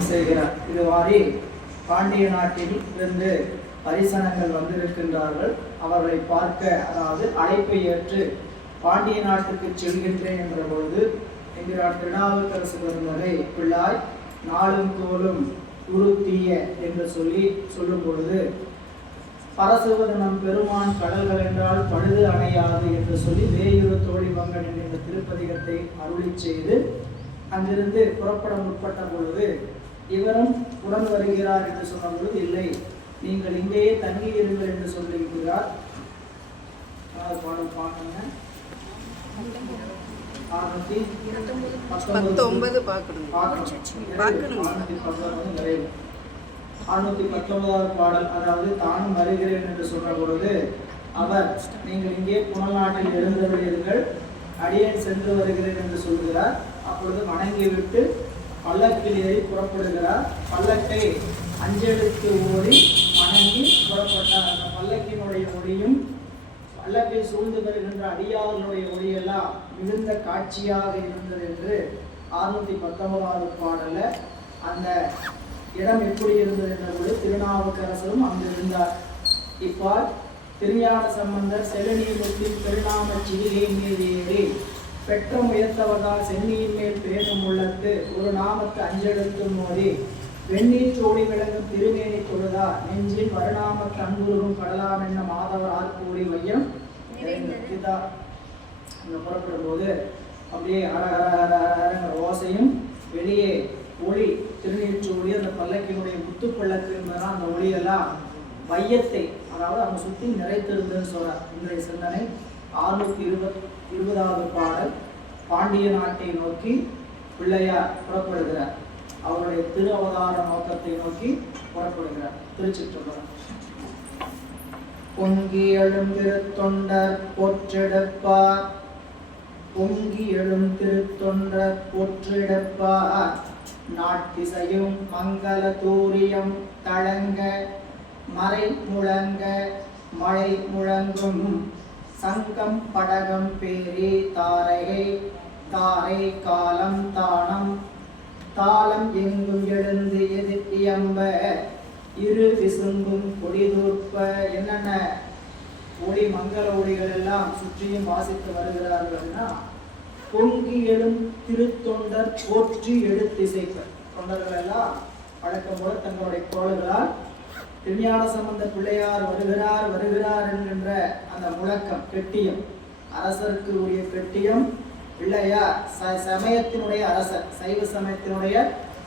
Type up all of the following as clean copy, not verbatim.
அருளும் செய்கிறார். இது மாதிரி பாண்டிய நாட்டில் இருந்து பரிசனங்கள் வந்திருக்கின்றார்கள். அவர்களை பார்க்க, அதாவது அழைப்பை ஏற்று பாண்டிய நாட்டுக்கு செல்கின்றேன் என்ற பொழுது என்கிறார் திருநாவுக்கரசு பெருந்தகை பிள்ளாய் நாளும் தோளும் உருத்திய என்று சொல்லும் பொழுது, பரசுவது நம் பெருமான் கடல்கள் என்றால் பழுது அணையாது என்று சொல்லி வேயுறு தோழி பங்கன் என்ற திருப்பதிகத்தை அருளி செய்து அங்கிருந்து புறப்பட முற்பட்ட பொழுது இவரும் உடன் வருகிறார் என்று சொன்ன பொழுது, இல்லை நீங்கள் இங்கேயே தங்கி இருங்கள் என்று சொல்லியிருக்கிறார். பாடல் பார்க்கணும். 619 பாடல். அதாவது தானும் வருகிறேன் என்று சொன்ன பொழுது அவர், நீங்கள் இங்கே புனநாட்டில் எழுந்தவர்கள், அடியேன் சென்று வருகிறேன் என்று சொல்கிறார். அப்பொழுது வணங்கிவிட்டு பல்லக்கில் ஏறி புறப்படுகிறார். பல்லக்கை அஞ்செழுத்து ஓடி வணங்கி புறப்பட்டார். அந்த பல்லக்கினுடைய ஒளியும் பல்லக்கை சூழ்ந்து வருகின்ற அடியார்களுடைய ஒளியெல்லாம் மிகுந்த காட்சியாக இருந்தது என்று 619 பாடல்ல அந்த இடம் எப்படி இருந்தது என்பது திருநாவுக்கரசரும் அங்கு இருந்தார். இப்பால் திருஞான சம்பந்தர் செல்லநீர்முத்தி திருநாம சிவிகை மீது ஏறி பெற்ற முயர்த்தவர்கள் சென்னியின் மேல் பேணும் உள்ளத்து ஒரு நாமத்து அஞ்செழுத்து மோதி வெந்நீர் சோடி விளங்கும் திருமேனி தொழுதா நெஞ்சில் வருணாமத்து அன்புருகும் கடலாம் என்ன மாதவர் ஆர்கூடி வையம் புறப்படும் போது அப்படியே அரங்கிற ஓசையும் வெளியே ஒளி திருநீற்றோடி அந்த பல்லக்கினுடைய முத்து பல்லக்கு என்பதெல்லாம் அந்த ஒளியெல்லாம் வையத்தை, அதாவது அவங்க சுற்றி நிறைத்திருந்ததுன்னு சொல்றார். இன்றைய சிந்தனை 620 பாடல். பாண்டிய நாட்டை நோக்கி பிள்ளையார் புறப்படுகிறார். அவருடைய திரு அவதார நோக்கத்தை நோக்கி புறப்படுகிறார். திருச்சிற்றம்பலம். பொங்கி எழும் திருத்தொண்டர் போற்றெடுப்பார், பொங்கி எழும் திருத்தொண்டர் போற்றெடுப்பார், நாட்டிசையும் மங்கள தூரியம் தழங்க மறை முழங்க மழை முழங்கும் சங்கம் படகம் பேரி தாரை தாரை காலம் தானம் தாளம் எங்கும் எழுந்து எதிர்த்தியம்ப இரு விசும்பும் கொடிதூர்ப்ப. என்னென்ன ஒளி மங்கள ஒளிகள் எல்லாம் சுற்றியும் வாசித்து வருகிறார்கள்னா, பொங்கி எழும் திருத்தொண்டர் போற்றி எடுத்திசைப்ப. தொண்டர்கள் எல்லாம் வழக்கம் போல தங்களுடைய கோள்களால் திருஞான சம்பந்த பிள்ளையார் வருகிறார் வருகிறார் என்கின்ற அந்த முழக்கம், கெட்டியம், அரசருக்கு உரிய கெட்டியம். பிள்ளையார் சமயத்தினுடைய அரசர், சைவ சமயத்தினுடைய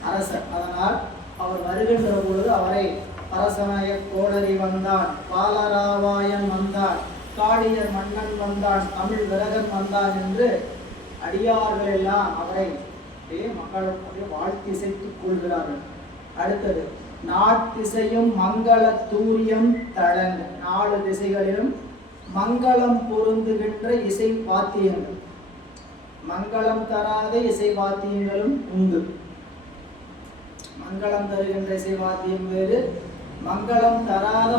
அரசர். அதனால் அவர் வருகின்ற பொழுது அவரை பரசமய கோளரி வந்தான், பாலராவாயன் வந்தான், காளியர் மன்னன் வந்தான், தமிழ் விரகன் வந்தான் என்று அடியார்கள் எல்லாம் அவரை மக்கள் வாழ்த்திசைத்துக் கொள்கிறார்கள். அடுத்தது நாட்டிசையும் மங்கள தூரியம் தழங்கு. 4 திசைகளிலும் மங்களம் பொருந்துகின்ற இசை வாத்தியங்கள், மங்களம் தராத இசை வாத்தியங்களும் உண்டு. மங்களம் தருகின்ற இசை வாத்தியம் வேறு, மங்களம் தராத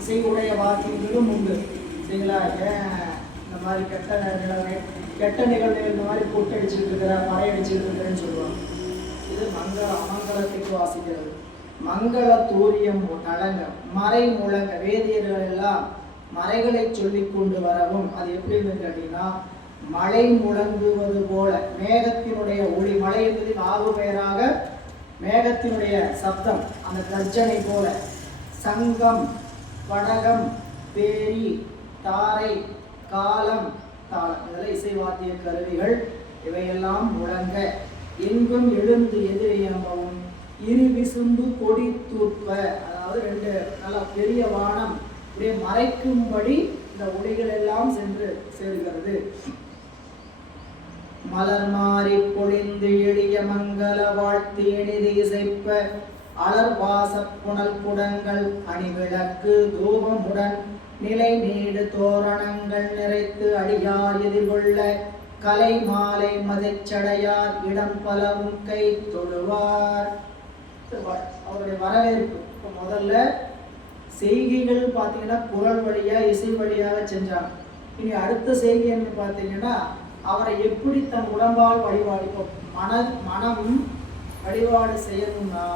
இசை உடைய வாத்தியங்களும் உண்டு. சரிங்களா? இந்த மாதிரி கெட்ட நிகழ்வுகள் இந்த மாதிரி கூட்டு அடிச்சுட்டு இருக்கிற, மழை அடிச்சுட்டு இருக்கிறேன்னு சொல்லுவாங்க. இது அமங்கலத்துக்கு வாசிக்கிறது. மங்கள தூரியம் நலங்க மறை முழங்க. வேதியர்கள் எல்லாம் மறைகளை சொல்லி கொண்டு வரவும் அது எப்படின்னு கேட்டீங்கன்னா, மழை முழங்குவது போல மேகத்தினுடைய ஒளி, மழை என்பது ஆகு பெயராக மேகத்தினுடைய சப்தம், அந்த கர்ஜனை போல சங்கம் படகம் பேரி தாரை காலம் தாளம், இதெல்லாம் இசைவாத்திய கருவிகள். இவையெல்லாம் முழங்க எங்கும் எழுந்து எதிரியம்பவும் இரு விசும்பு கொடி தூர்ப்ப. அதாவது 2 நல்ல பெரிய வானம் அப்படியே மறைக்கும்படி இந்த ஒளிகள் எல்லாம் சென்று சேர்கிறது. மலர் மாறி பொழிந்து எளிய மங்கள வாழ்த்தி எளிது இசைப்ப அலர் வாச புனல் குடங்கள் அணிவிளக்கு தூபமுடன் நிலை நீடு தோரணங்கள் நிறைத்து அடியார் எதிர்கொள்ள கலை மாலை மதைச்சடையார் இடம் பலவும் கை தொழுவார். அவருடைய வரவேற்பு. இப்போ முதல்ல செய்கைகள் பார்த்தீங்கன்னா குரல் வழியா இசை வழியாக செஞ்சாங்க. இனி அடுத்த செய்கை என்ன பார்த்தீங்கன்னா, அவரை எப்படி தன் உடம்பால் வழிபாடு. இப்போ மனம் வழிபாடு செய்யணும்னா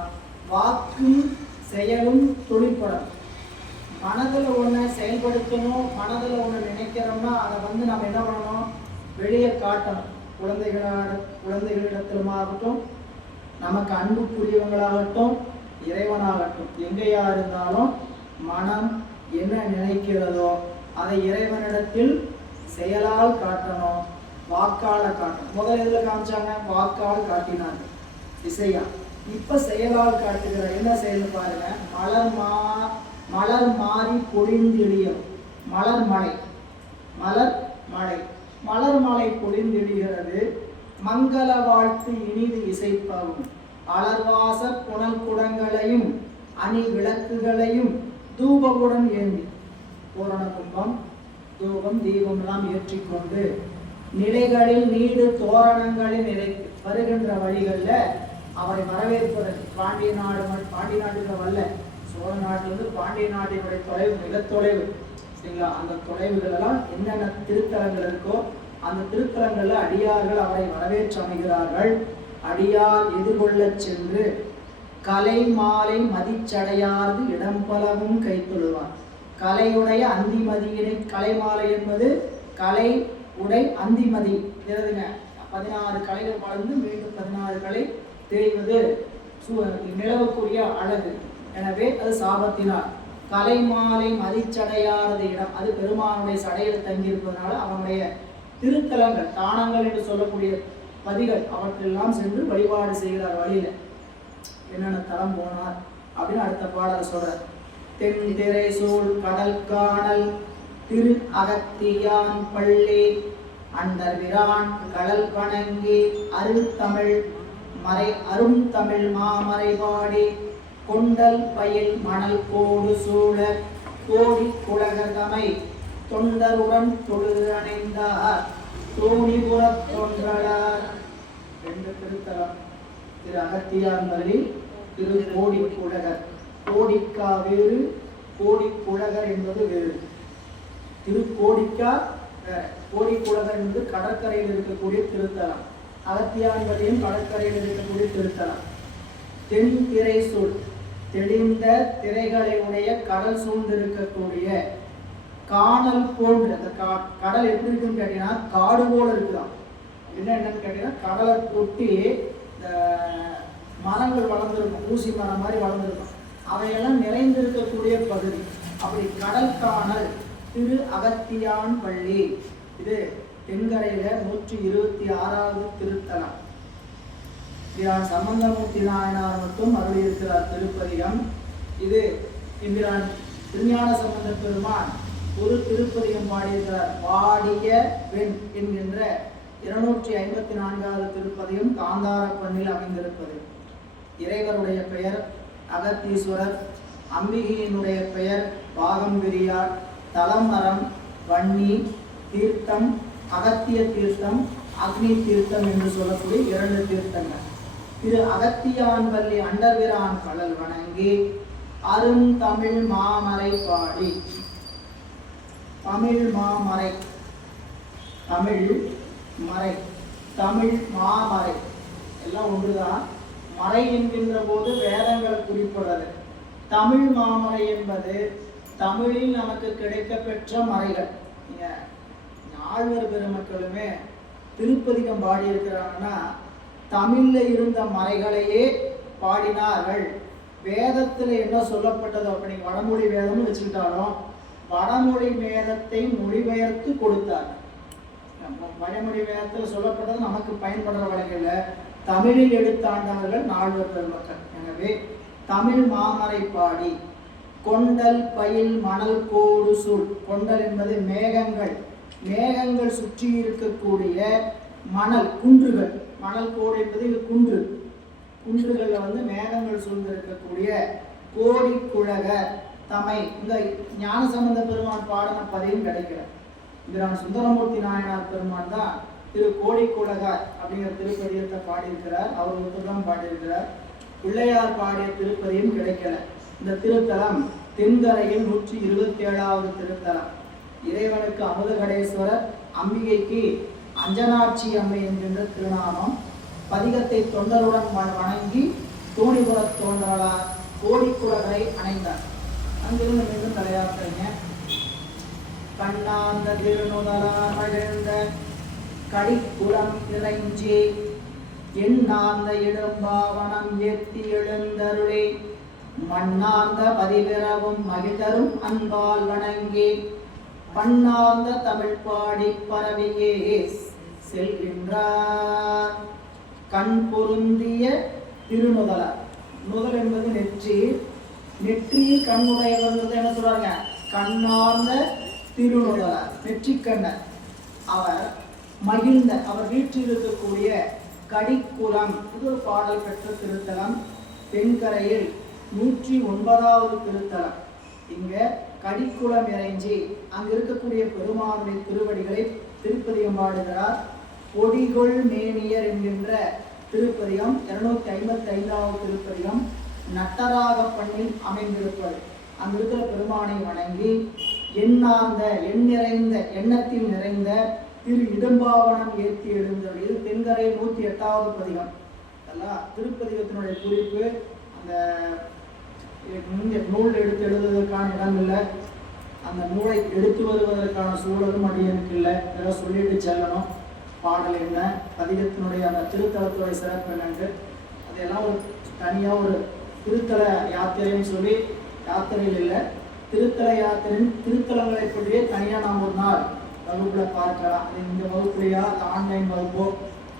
வாக்கும் செயலும் தொழிற்படணும். மனதில் ஒன்று செயல்படுத்தணும், மனதில் ஒன்று நினைக்கிறோம்னா அதை நம்ம என்ன பண்ணணும், வெளியே காட்டணும். குழந்தைகளிடத்திலுமாகட்டும், நமக்கு அன்புக்குரியவங்களாகட்டும், இறைவனாகட்டும், எங்கேயா இருந்தாலும் மனம் என்ன நினைக்கிறதோ அதை இறைவனிடத்தில் செயலால் காட்டணும், வாக்கால காட்டணும். முதல்ல எதில் காமிச்சாங்க? வாக்கால் காட்டினாங்க இசையா. இப்ப செயலால் காட்டுகிற என்ன செயல் பாருங்க. மலர் மாறி பொழிந்தெழியும். மலர் மழை பொழிந்தெழுகிறது. மங்கள வாழ்த்து இனிது இசைப்பாகும். அலர்வாச புனல் குடங்களையும் அணி விளக்குகளையும் தூபகுடன் ஏந்தி, பூரண கும்பம் தூபம் தீபம் எல்லாம் ஏற்றிக்கொண்டு நிலைகளில் நீடு தோரணங்களில் நிறைத்து வருகின்ற வழிகளில் அவரை வரவேற்பதற்கு பாண்டிய நாட்டுல வல்ல சோழ நாட்டிலிருந்து பாண்டிய நாட்டினுடைய தொலைவு மிக தொலைவு, சரிங்களா? அந்த தொலைவுகள் எல்லாம் என்னென்ன திருத்தலங்கள் இருக்கோ அந்த திருத்தலங்கள்ல அடியார்கள் அவரை வரவேற்று அமைகிறார்கள். அடியார் எதிர்கொள்ள சென்று கலை மாலை மதிச்சடையார்ந்து இடம்பலவும் கைத்தொழுவார். கலையுடைய அந்திமதியினை, கலை மாலை என்பது கலை உடை அந்திமதி, 16 கலைகள் வளர்ந்து மீண்டும் 16 கலை தெரிவது நிலவக்கூடிய அழகு. எனவே அது சாபத்தினார். கலை மாலை மதிச்சடையாரது இடம், அது பெருமானுடைய சடையில் தங்கியிருப்பதனால அவனுடைய திருத்தலங்கள், தானங்கள் என்று சொல்லக்கூடிய பதிகள் அவற்றெல்லாம் சென்று வழிபாடு செய்கிறார். வழியில என்னென்ன தலம் போனார் அப்படின்னு அடுத்த பாடலை சொல்றார். தென் திரை சூழ் கடல் காணல் திரு அகத்தியான் பள்ளி அண்டர் விரான் கடல் வணங்கி அரும் தமிழ் மாமறை பாடி கொண்டல் பயில் மணல் கோடு சூழ கோடி குலகதமை தொண்டருடன் தொழுது அணைந்தார் தோணிபுறத் தொன்றலார். 2 திருத்தலம். திரு அகத்தியான் பள்ளி, திரு கோடிக்குழகர். கோடிக்கா வேறு, கோடிக்குழகர் என்பது வேறு. திருக்கோடிக்கா வேற, கோடிக்குழகர் என்பது கடற்கரையில் இருக்கக்கூடிய திருத்தலம். அகத்தியான் பள்ளியும் கடற்கரையில் இருக்கக்கூடிய திருத்தலம். தென் திரை சூழ், தெளிந்த திரைகளை உடைய கடல் சூழ்ந்திருக்கக்கூடிய காணல் போன்று, அந்த கடல் எப்படி இருக்குன்னு கேட்டீங்கன்னா காடு போல இருக்குதான். என்னன்னு கேட்டீங்கன்னா கடலை ஒட்டி இந்த மரங்கள் வளர்ந்துருக்கும், ஊசி மரம் மாதிரி வளர்ந்துருக்கும், அவையெல்லாம் நிறைந்திருக்கக்கூடிய பகுதி. அப்படி கடல் காணல் திரு அகத்தியான் பள்ளி. இது தென்கரையில 126வது திருத்தலம். பிரான் சம்பந்தமூர்த்தி நாயனார் மட்டும் அருளியிருக்கிறார் திருப்பதிகம். இது இம்பிரான் திருஞான சம்பந்த பெருமான் ஒரு திருப்பதிகம் பாடியிருக்கிறார். பாடிய வெண் என்கின்ற 254வது திருப்பதிகம் காந்தார பண்ணில் அமைந்திருப்பது. இறைவருடைய பெயர் அகத்தீஸ்வரர், அம்பிகையினுடைய பெயர் பாகம்பிரியார், தலமரம், வன்னி, தீர்த்தம், அகத்திய தீர்த்தம், அக்னி தீர்த்தம் என்று சொல்லக்கூடிய 2 தீர்த்தங்கள். திரு அகத்தியான் பள்ளி அண்டர்விரான் கடல் வணங்கி அரும் தமிழ் மாமறை பாடி. தமிழ் மாமறை, தமிழ் மறை, தமிழ் மாமறை எல்லாம் ஒன்றுதான். மறை என்கின்ற போது வேதங்களை குறிப்பிடுறது. தமிழ் மாமறை என்பது தமிழில் நமக்கு கிடைக்க பெற்ற மறைகள். ஆழ்வர் பெருமக்களுமே திருப்பதிகம் பாடியிருக்கிறாங்கன்னா தமிழ்ல இருந்த மறைகளையே பாடினார்கள். வேதத்தில் என்ன சொல்லப்பட்டதோ, அப்ப நீங்க வடமொழி வேதம்னு வச்சுக்கிட்டாலும் வடமொழி வேதத்தை மொழிபெயர்த்து கொடுத்தார். வடமொழி வேதத்தில் சொல்லப்பட்டது நமக்கு பயன்படுற வழக்கில் தமிழில் எடுத்தாண்டவர்கள் நால்வர் பெருமக்கள். எனவே தமிழ் மாமறை பாடி கொண்டல் பயில் மணல் கோடு சூழ். கொண்டல் என்பது மேகங்கள், மேகங்கள் சுற்றி இருக்கக்கூடிய மணல் குன்றுகள். மணல் கோடு என்பது இது குன்று, குன்றுகள்ல மேகங்கள் சூழ்ந்திருக்கக்கூடிய கோடி குழகர் தமை. இந்த ஞானசம்பந்த பெருமான் பாடின பதிவும் கிடைக்கிறது. இந்திரான் சுந்தரமூர்த்தி நாயனார் பெருமான் தான் திரு கோடிக்குழகர் அப்படிங்கிற திருப்பதியத்தை பாடியிருக்கிறார். அவர் ஒருத்தர் பாடியிருக்கிறார். பிள்ளையார் பாடிய திருப்பதியும் கிடைக்கல. இந்த திருத்தலம் தென்கரையில் 127வது திருத்தலம். இறைவனுக்கு அமுதகடேஸ்வரர், அம்பிகைக்கு அஞ்சனாட்சி அம்மை என்கின்ற திருநாமம். பதிகத்தை தொண்டருடன் வணங்கி தோணிபுரத் தோன்றலார் கோடிக்குலகரை அணைந்தார். அங்கிருந்து மீண்டும் தலையாட்டுறீங்க. கண்ணார்ந்த திருநுதலார் மகிழ்ந்த கடிக்குளம் இறைஞ்சி எண்ணார்ந்த இடும்பாவனம் ஏத்தி எழுந்தருளே மண்ணார்ந்த பதிவிரவும் மகிழ்தரும் அன்பால் வணங்கி பண்ணார்ந்த தமிழ் பாடி பரவியே செல்கின்றார். கண் பொருந்திய திருநுதலார். நுதல் என்பது நெற்றி. நெற்றியில் கண்ணுடையவர் என்ன சொல்றாங்க? கண்ணார்ந்த திருநுதலார், நெற்றிக்கண்ணர். அவர் மகிழ்ந்த, அவர் வீட்டில் இருக்கக்கூடிய கடிக்குளம், இது ஒரு பாடல் பெற்ற திருத்தலம். தென்கரையில் 109வது திருத்தலம். இங்க கடிக்குளம் இறைஞ்சி அங்க இருக்கக்கூடிய பெருமானுடைய திருவடிகளை திருப்பதிகம் பாடுகிறார். பொடிகொள் மேனியர் என்கின்ற திருப்பதிகம் 255வது திருப்பதிகம் நட்டராக பண்ணில் அமைந்திருப்பது. அங்க இருக்கிற பெருமானை வணங்கி எண்ணார்ந்த, எண் நிறைந்த, எண்ணத்தில் நிறைந்த திரு இடும்பாவனம் ஏற்றி எழுந்தது. இது தென்கரை 108வது பதிகம். அதெல்லாம் திருப்பதிகத்தினுடைய குறிப்பு. அந்த நூல் எடுத்து எழுதுவதற்கான இடம் இல்லை, அந்த நூலை எடுத்து வருவதற்கான சூழலும் அடியனுக்கு இல்லை. இதெல்லாம் சொல்லிட்டு செல்லணும். பாடல் என்ன, பதிகத்தினுடைய அந்த திருத்தலத்துடைய சிறப்பு என்னன்று அதையெல்லாம் ஒரு தனியாக ஒரு திருத்தல யாத்திரைன்னு சொல்லி, யாத்திரையில் இல்லை, திருத்தல யாத்திரையின் திருத்தலங்களை பற்றியே தனியாக நாம் ஒரு நாள் வகுப்புல பார்க்கலாம். அது இந்த வகுப்புலையா ஆன்லைன் வகுப்போ,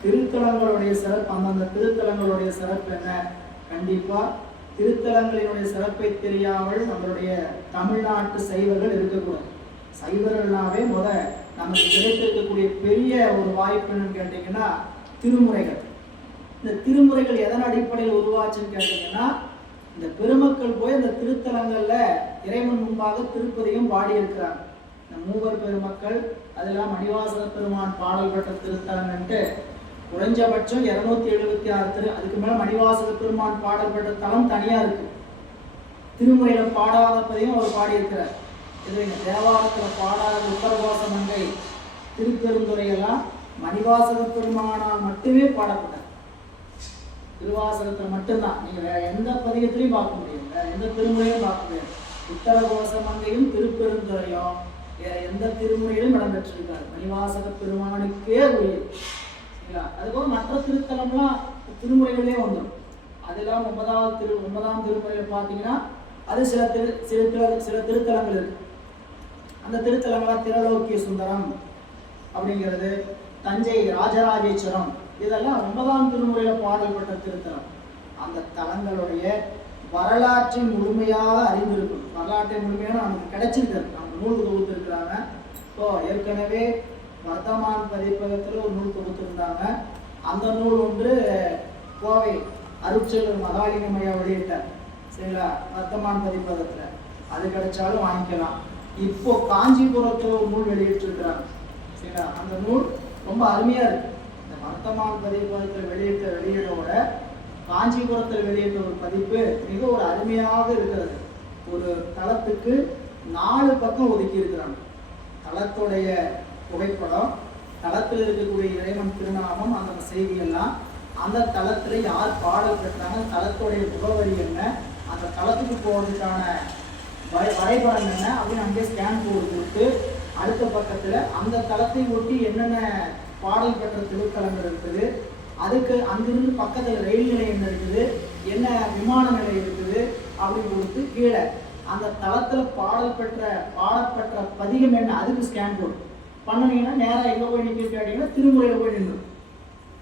திருத்தலங்களுடைய சிறப்பு, அந்தந்த திருத்தலங்களுடைய சிறப்பு என்ன, கண்டிப்பா திருத்தலங்களினுடைய சிறப்பை தெரியாமல் நம்மளுடைய தமிழ்நாட்டு சைவர்கள் இருக்கக்கூடாது. சைவர்கள்னாவே நமக்கு கிடைத்திருக்கக்கூடிய பெரிய ஒரு வாய்ப்பு என்னன்னு கேட்டீங்கன்னா திருமுறைகள். இந்த திருமுறைகள் எதன் அடிப்படையில் உருவாச்சுன்னு கேட்டீங்கன்னா, இந்த பெருமக்கள் போய் அந்த திருத்தலங்கள்ல இறைவன் முன்பாக திருப்பதியும் பாடி இருக்கிறாங்க. இந்த மூவர் பெருமக்கள், அதெல்லாம் மணிவாசக பெருமான் பாடல் பெற்ற திருத்தலங்கன்ட்டு குறைஞ்சபட்சம் 276 அதுக்கு மேல மணிவாசக பெருமான் பாடல் பெற்ற தலம் தனியா இருக்கு. திருமுறையில பாடாத பதியும் அவர் பாடி இருக்கிறார். இது தேவாரத்துல பாடாத உத்தரகோச மங்கை திருப்பெருந்துறையெல்லாம் மணிவாசக பெருமானால் மட்டுமே பாடப்பட்டார். திருவாசகத்துல மட்டும்தான். நீங்க வேற எந்த பதிகத்திலையும் பார்க்க முடியும், வேற எந்த திருமுறையும் பார்க்க முடியாது. உத்தரகோச மங்கையும் திருப்பெருந்துறையும் வேற எந்த திருமுறையிலும் இடம்பெற்றிருக்காரு. மணிவாசக பெருமானுக்கே உரியது. அதுபோல மற்ற திருத்தலம்லாம் திருமுறைகளே வந்துடும். அதெல்லாம் 9ஆம் திருமுறையில பார்த்தீங்கன்னா அது சில திருத்தலங்கள் இருக்கு. அந்த திருத்தலங்களா திரலோக்கிய சுந்தரம் அப்படிங்கிறது, தஞ்சை ராஜராஜேஸ்வரம், இதெல்லாம் 9ஆம் திருமுறையில பாடல்பட்ட திருத்தலம். அந்த தலங்களுடைய வரலாற்றை முழுமையாக அறிந்திருக்கும். வரலாற்றை முழுமையாக நமக்கு கிடைச்சிருக்காரு. நம்ம நூல் தொகுத்து இருக்கிறாங்க. இப்போ ஏற்கனவே வர்த்தமான் பதிப்பகத்தில் ஒரு நூல் தொகுத்திருந்தாங்க. அந்த நூல் ஒன்று கோவை அருட்செல்வர் மகாலிங்கமையா வெளியிட்டார். சரிங்களா? வர்த்தமான் பதிப்பகத்தில் அது கிடைச்சாலும் வாங்கிக்கலாம். இப்போ காஞ்சிபுரத்தில் ஒரு நூல் வெளியிட்டிருக்கிறாங்க. சரிங்களா? அந்த நூல் ரொம்ப அருமையா இருக்கு. இந்த வர்த்தமான் பதிப்பகத்தில் வெளியிடோட காஞ்சிபுரத்தில் வெளியிட்ட ஒரு பதிப்பு மிக ஒரு அருமையாக இருக்கிறது. ஒரு தளத்துக்கு 4 பக்கம் ஒதுக்கி இருக்கிறாங்க. தளத்துடைய புகைப்படம், தளத்தில் இருக்கக்கூடிய இறைவன் திருநாமம், அந்த செய்தியெல்லாம், அந்த தளத்துல யார் பாடல் பெற்றாங்க, தளத்துடைய முகவரி என்ன, அந்த தளத்துக்கு போவதற்கான வரைபடம் என்ன அப்படின்னு அங்கேயே ஸ்கேன் கோடு கொடுத்து, அடுத்த பக்கத்துல அந்த தளத்தை ஒட்டி என்னென்ன பாடல் பெற்ற திருத்தலங்கள் இருக்குது, அதுக்கு அங்கிருந்து பக்கத்துல ரயில் நிலையம் இருக்குது, என்ன விமான நிலையம் இருக்குது அப்படின்னு கொடுத்து, கீழே அந்த தளத்துல பாடப்பெற்ற பதிகம் என்ன அதுக்கு ஸ்கேன் கோடு பண்ணீங்கன்னா நேராக எங்கே போய் நிற்க கேட்டீங்கன்னா திருமுறையில் போய் நின்றுடும்.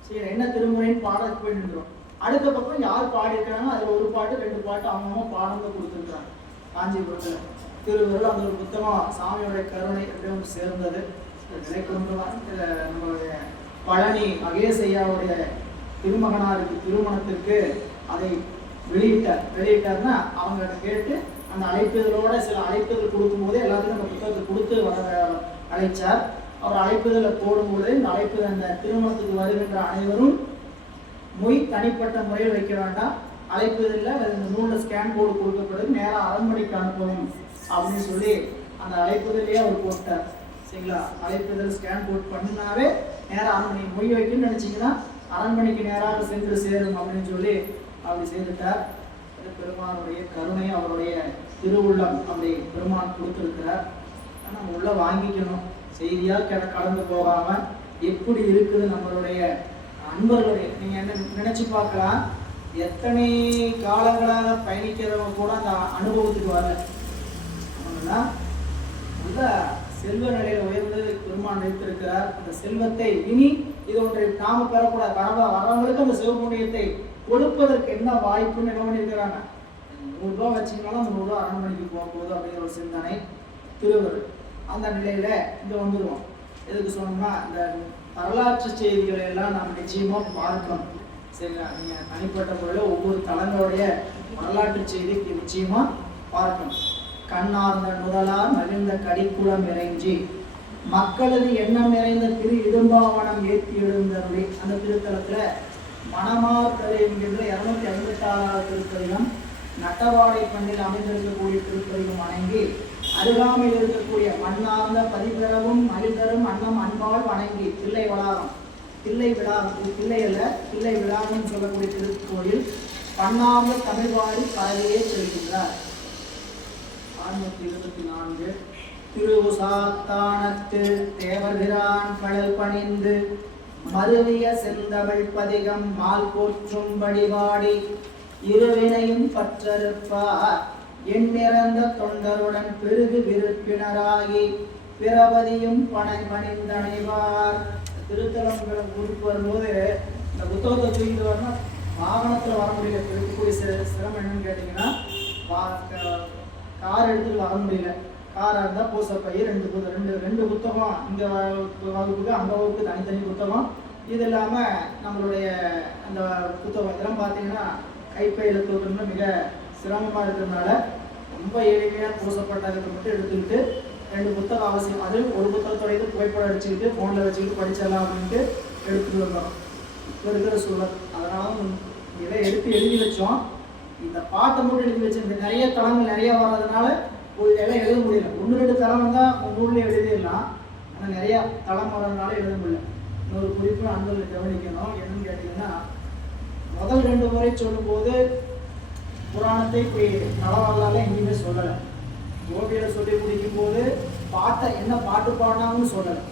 சரி, என்ன திருமுறைன்னு பாடலுக்கு போய் நின்றுடும். அடுத்த பக்கம் யார் பாடியிருக்காங்க, அதில் ஒரு பாட்டு 2 பாட்டு அவங்கவுங்க பாடங்கள் கொடுத்துருக்காங்க. காஞ்சிபுரத்தில் திருவருள் அந்த ஒரு புத்தகம் சாமியோடைய கருணை அப்படின்னு சேர்ந்தது. நினைக்கொண்டுதான் நம்மளுடைய பழனி மகேஷ் ஐயாவுடைய திருமகனாருக்கு திருமணத்திற்கு அதை வெளியிட்டார்னா அவங்க கேட்டு அந்த அழைப்புதலோட சில அழைப்புதல் கொடுக்கும்போது எல்லாத்துக்கும் அந்த புத்தகத்தை கொடுத்து அழைச்சார். அவர் அழைப்புதலை போடும்போது இந்த அழைப்புதல் அந்த திருமணத்துக்கு வருகின்ற அனைவரும் தனிப்பட்ட முறையில் வைக்க வேண்டாம், அழைப்புதலில் இந்த நூலில் ஸ்கேன் கோடு கொடுக்கப்படுது, நேராக அரண்மனைக்கு அனுப்பணும் அப்படின்னு சொல்லி அந்த அழைப்புதலையே அவர் போட்டார். சரிங்களா? அழைப்புதல் ஸ்கேன் கோட் பண்ணினாவே நேராக அரண்மனை வைக்கணும்னு நினச்சிங்கன்னா அரண்மனைக்கு நேராக சென்று சேரும் அப்படின்னு சொல்லி அப்படி செய்துட்டார். பெருமானுடைய கருணை, அவருடைய திருவுள்ளம் அப்படி பெருமான் கொடுத்துருக்கிறார். நம்ம உள்ள வாங்கிக்கணும். செய்தியா கடந்து போகாம எப்படி இருக்குது நம்மளுடைய அன்பர்களுடைய, நீங்க என்ன நினைச்சு பார்க்கலாம், எத்தனை காலங்களாக பயணிக்கிறவங்க கூட அந்த அனுபவத்துக்கு வரல. நல்ல செல்வ நிலையில உயர்ந்து பெருமான் வைத்திருக்கிறார். அந்த செல்வத்தை இனி இது ஒன்றை நாம பெறக்கூடாது, வரவங்களுக்கு அந்த சிவபுண்ணியத்தை கொடுப்பதற்கு என்ன வாய்ப்புன்னு என்ன பண்ணியிருக்கிறாங்க. 100 ரூபா வச்சிங்கனாலும் அந்த 100 ரூபா அரண்மனைக்கு போகும்போது அப்படிங்கிற ஒரு சிந்தனை திருவருள். அந்த நிலையில இங்க வந்துடுவோம். எதுக்கு சொன்னோம்னா, இந்த வரலாற்று செய்திகளை எல்லாம் நாம் நிச்சயமா பார்க்கணும். சரிங்களா? நீங்க தனிப்பட்ட முறையில் ஒவ்வொரு தலங்களுடைய வரலாற்று செய்திக்கு நிச்சயமா பார்க்கணும். கண்ணார்ந்த முதலார் மகிழ்ந்த கடிக்குளம் இறைஞ்சி மக்களது எண்ணம் நிறைந்த திரு இடும்பாவனம் ஏற்றி எழுந்தருளி, அந்த திருத்தலத்துல மணமார்கரை என்கின்ற 256வது திருப்பதிகம், நட்டவாடை பண்ணில் அமைந்திருக்கக்கூடிய திருப்பதிகம் வணங்கி அருகாமையில் இருக்கக்கூடிய மண்ணார்ந்த பதிபெறவும் மகிழ்தரும் அன்னம் அன்பால் வணங்கி தில்லை வளாகம், தில்லை விழாகம், தில்லை அல்ல தில்லை விழாகம் சொல்லக்கூடிய திருக்கோயில் பன்னார்ந்த தமிழ்வாழி பதவியே செல்கின்றார். 624 திருவுசாத்தானத்து தேவபிரான் கடல் பணிந்து மருவிய செந்தமிழ் பதிகம் மால் போற்றும் வழிபாடி இருவினையும் பற்றறுப்பார் எண்ணிறந்த தொண்டருடன் பெருகு விருப்பினராகி பிறவதியும் பனை பணிந்தணைவார். திருத்தலங்களை ஊருக்கு வரும்போது இந்த புத்தகத்தை தூக்கிட்டு வரணும், வாகனத்துல வர முடியல. இருக்கக்கூடிய சிரமம் என்னன்னு கேட்டீங்கன்னா, கார் எடுத்துட்டு வர முடியல. காராக இருந்தால் பூசப்பை ரெண்டு புத்தகம், இந்த வகுப்புக்கு அந்த வகுப்புக்கு தனித்தனி புத்தகம். இது இல்லாமல் நம்மளுடைய அந்த புத்தகம் இதெல்லாம் பார்த்தீங்கன்னா கைப்பையில் தூக்கணும்னு மிக சிரமமாக இருக்கிறதுனால ரொம்ப எளிமையாக பூசப்பட்டதை மட்டும் எடுத்துக்கிட்டு 2 புத்தகம் அவசியம். அது ஒரு புத்தகத்தோட இது புகைப்படம் அடிச்சுக்கிட்டு ஃபோனில் வச்சுக்கிட்டு படிச்சிடலாம் அப்படின்ட்டு எடுத்துகிட்டு வந்தோம். இப்போ இருக்கிற சூழல் அதனால இதை எடுத்து எழுதி வச்சோம். இந்த பாட்டை மட்டும் எழுதி வச்சிருந்த நிறைய தளங்கள் நிறைய வர்றதுனால ஒரு எல்லாம் எழுத முடியல. 1-2 தளம் வந்தால் உங்கள் ஊர்லேயே எழுதிடலாம், ஆனால் நிறையா தளம் வர்றதுனால எழுத முடியல. இன்னொரு குறிப்பு அன்பர்கள் கவனிக்கணும். என்னன்னு கேட்டிங்கன்னா, முதல் 2 முறை சொல்லும்போது புராணத்தை இப்படி நலவரலால எங்கேயுமே சொல்லலை. கோபியில் சொல்லி முடிக்கும் போது பாட்டை என்ன பாட்டு பாடினாங்கன்னு சொல்லலை.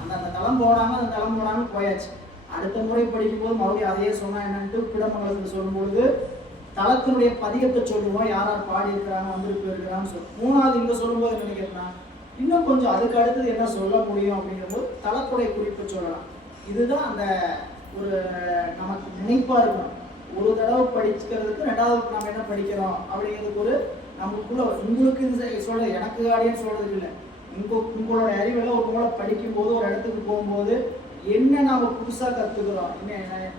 அந்த தளம் போடாமல் அந்த தளம் போடாமல் போயாச்சு. அடுத்த முறை படிக்கும்போது மறுபடியும் அதையே சொன்னா என்னன்ட்டு குடமங்கலத்தில் சொல்லும்பொழுது தளத்தினுடைய பதிகத்தை சொல்லுவோம், யார் யார் பாடி இருக்கிறாங்க வந்திருக்கு இருக்கிறான்னு சொல்லுவோம். 3வது இங்கே சொல்லும்போது என்ன நினைக்கிறேன்னா, இன்னும் கொஞ்சம் அதுக்கு அடுத்தது என்ன சொல்ல முடியும் அப்படிங்கும்போது தளத்துடைய குறிப்பு சொல்லலாம். இதுதான் அந்த ஒரு நமக்கு நினைப்பாக இருக்கணும். ஒரு தடவை படிச்சுக்கிறதுக்கு 2வது நம்ம என்ன படிக்கிறோம் அப்படிங்கிறதுக்கு ஒரு நமக்குள்ள உங்களுக்கு இது சொல்ல, எனக்கு ஆடியன்ஸ் சொல்றதுக்கு இல்லை, உங்களோட அறிவில் ஒரு மூளை படிக்கும்போது ஒரு இடத்துக்கு போகும்போது என்ன நாம் புதுசாக கற்றுக்குறோம், என்ன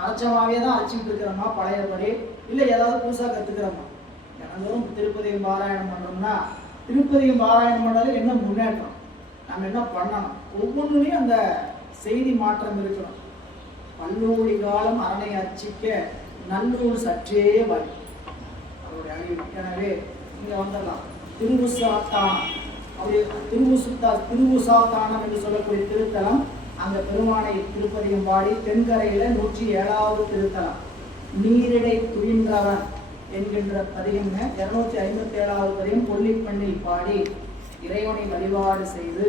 அரைச்சமாவே தான் அரைச்சிக்கிட்டு இருக்கிறோமா பழையபடி, இல்லை ஏதாவது புதுசாக கற்றுக்கிறோமா. தினந்தோறும் திருப்பதியும் பாராயணம் பண்ணுறோம்னா திருப்பதியும் பாராயணம் பண்ணாலும் என்ன முன்னேற்றம், நம்ம என்ன பண்ணணும், ஒவ்வொன்றுலையும் அந்த செய்தி மாற்றம் இருக்கணும். பல்லூழி காலம் அரனை அர்ச்சிக்க நல்லூர் சற்றே வழி அவருடைய அறிவு. எனவே இங்கே வந்துடலாம். திருவுசாத்தானம், அப்படி திருவுசாத்தானம் என்று சொல்லக்கூடிய திருத்தலம், அந்த பெருமானை திருப்பதியும் பாடி தென்கரையில 107வது திருத்தலம். நீரிடை துயின்றவன் என்கின்ற பதிகம் 257வது பதிகம் கொல்லிப்பண்ணில் பாடி இறைவனை வழிபாடு செய்து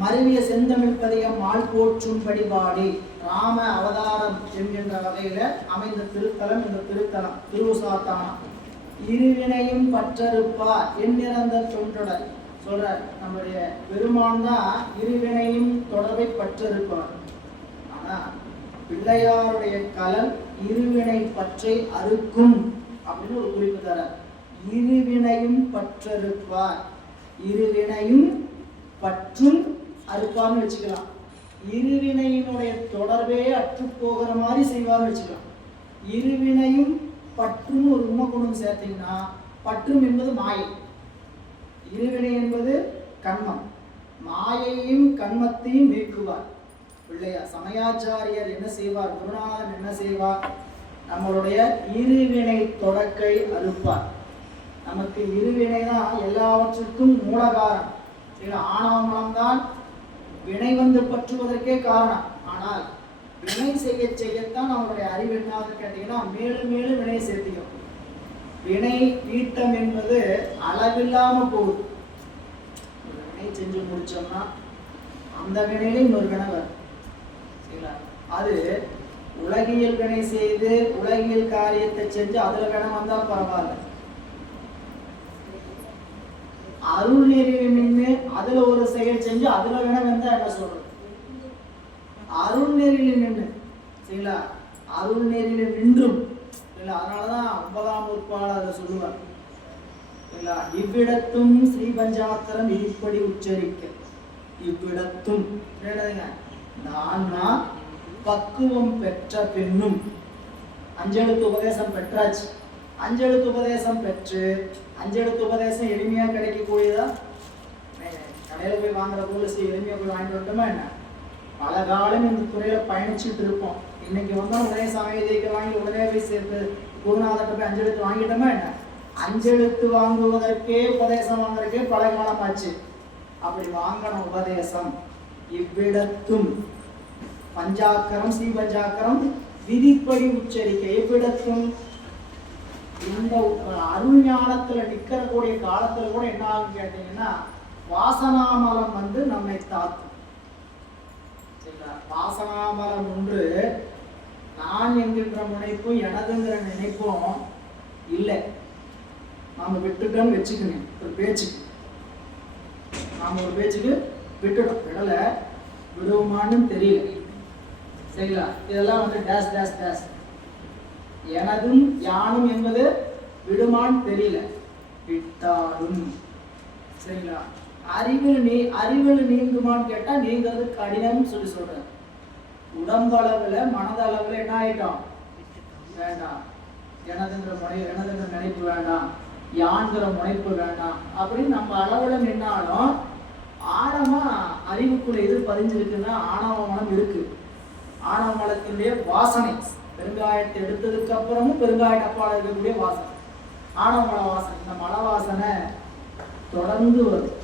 மருவிய செந்தமிழ் பதிகம் மால் போற்றும் வழிபாடி ராம அவதாரம் என்கின்ற வகையில அமைந்த திருத்தலம் இந்த திருத்தலம் திருவுசாத்தானம். இருவினையும் பற்றறுப்பார் எண்ணிறந்த தொன்றுடன் சொல்றார். நம்முடைய பெருமான் தான் இருவினையும் தொடர்பை பற்றிருப்பார். ஆனா பிள்ளையாருடைய கலல் இருவினை பற்றை அறுக்கும் அப்படின்னு ஒரு குறிப்பு தர. இருவினையும் பற்றறுப்பார், இருவினையும் பற்றும் அறுப்பார்னு வச்சுக்கலாம். இருவினையினுடைய தொடர்பே அற்று போகிற மாதிரி செய்வார்னு வச்சுக்கலாம். இருவினையும் பற்றும் ஒரு உண்மை கொண்டு சேர்த்தீங்கன்னா, பற்றும் என்பது மாயை, இருவினை என்பது கண்மம், மாயையும் கண்மத்தையும் நீக்குவார் பிள்ளையார். சமயாச்சாரியர் என்ன செய்வார், குருநாதன் என்ன செய்வார், நம்மளுடைய இருவினை தொடக்கை அறுப்பார். நமக்கு இருவினை தான் எல்லாவற்றுக்கும் மூலகாரம். ஆணவ மனம்தான் வினை வந்து பற்றுவதற்கே காரணம். ஆனால் வினை செய்ய செய்யத்தான் நம்மளுடைய அறிவு என்னாவது கேட்டீங்கன்னா மேலும் மேலும் வினையை சேர்த்திக்கும். வினை ஈட்டம் என்பது அளவில்லாம போகுது. ஒரு வினை செஞ்சு முடிச்சோம்னா அந்த வினையில இன்னொரு வினை வரும். சரிங்களா? அது உலகியல் வினை செய்து உலகியல் காரியத்தை செஞ்சு அதுல வினை வந்தா பரவாயில்ல. அருள் நெறியில் நின்று அதுல ஒரு செயல் செஞ்சு அதுல வினை வந்தா என்ன சொல்றது? அருள் நெறியில் நின்று, சரிங்களா? அருள் நெறியில் நின்றும், அதனாலதான் 9ஆம் நூற்பாளர் அதை சொல்லுவார். இவ்விடத்தும் ஸ்ரீ பஞ்சாக்கரம் இப்படி உச்சரிக்க. இவ்விடத்தும் நான் பக்குவம் பெற்ற பெண்ணும், அஞ்செழுத்து உபதேசம் பெற்றாச்சு. அஞ்செழுத்து உபதேசம் பெற்று, அஞ்செழுத்து உபதேசம் எளிமையா கிடைக்கக்கூடியதா? கடையில போய் வாங்குற போலீஸ் எளிமையா போய் வாங்கிட்டு வரட்டுமா என்ன? பல காலம் இந்த துறையில பயணிச்சுட்டு இருப்போம். இன்னைக்கு வந்தா உடனே சமயத்தைக்கு வாங்கி உடனே போய் சேர்த்து குருநாதர்கிட்ட போய் அஞ்செழுத்து வாங்கிட்டோமா என்ன? அஞ்செழுத்து வாங்குவதற்கே உபதேசம் வாங்குறதுக்கே பல காலம் ஆச்சு. அப்படி வாங்கின உபதேசம் இவ்விடத்தும் பஞ்சாக்கரம் ஸ்ரீ பஞ்சாக்கரம் விதிப்படி உச்சரிக்க. இவ்விடத்தும் இந்த அருள் ஞானத்துல நிக்கிற கூடிய காலத்துல கூட என்ன ஆகும் கேட்டீங்கன்னா வாசனாமலம் வந்து நம்மை தாக்கும். வாசனாமலம் ஒன்று நான் என்கின்ற முனைப்பும் எனதுங்கிற நினைப்பும் இல்லை. நாம விட்டுட்டோம்னு வச்சுக்கணும். ஒரு பேச்சுக்கு நாம ஒரு பேச்சுக்கு விட்டுட்டோம், விடல, விடுவோமான்னு தெரியல. சரிங்களா? இதெல்லாம் வந்து டேஸ் டேஸ் டேஸ் எனதும் யானும் என்பது விடுமான்னு தெரியல, விட்டாலும். சரிங்களா? அறிவில் நீங்குமான்னு கேட்டா நீங்கிறது கடினம் சொல்லி சொல்றேன். உடம்பளவுல மனதளவுல என்ன ஆயிட்டோம்? வேண்டாம், எனதுங்கிற நினைப்பு வேண்டாம், யான்கிற முனைப்பு வேண்டாம் அப்படின்னு நம்ம அளவுல நின்னாலும் ஆழமா அறிவுக்குள்ள எது பதிஞ்சிருக்குன்னா ஆணவ மனம் இருக்கு. ஆணவ மலத்தினுடைய வாசனை, பெருங்காயத்தை எடுத்ததுக்கு அப்புறமும் பெருங்காய டப்பால இருக்கக்கூடிய வாசனை, ஆணவ மல வாசனை. இந்த மல வாசனை தொடர்ந்து வரும்.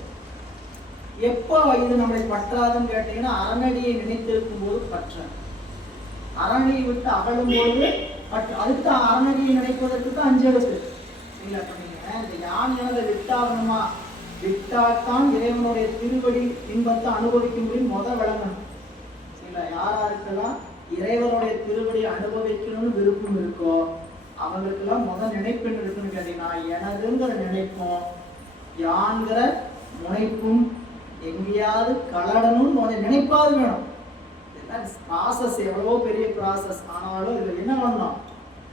எப்போ இது நம்மளை பற்றாதுன்னு கேட்டீங்கன்னா அரணடியை நினைத்திருக்கும் போது பற்ற, அரணடியை விட்டு அகலும் போது பற்று. அதுக்கு அரணடியை நினைப்பதற்கு தான் அஞ்செழுத்து. இல்லை பண்ணீங்க இந்த யானையானதை விட்டாகணுமா? விட்டால்தான் இறைவனுடைய திருவடி இன்பத்தை அனுபவிக்கும்படி விளங்கணும். சரிங்களா? யாராருக்கெல்லாம் இறைவனுடைய திருவடி அனுபவிக்கணும்னு விருப்பம் இருக்கோ அவங்களுக்கெல்லாம் நினைப்பு இருக்குன்னு கேட்டீங்கன்னா எனதுங்கிற நினைப்பும் யான்கிற முனைப்பும் எங்கேயாவது கலடணும்னு நினைப்பாது வேணும். ப்ராசஸ் எவ்வளவோ பெரிய ப்ராசஸ். ஆனாலும் இதுல என்ன பண்ணணும்?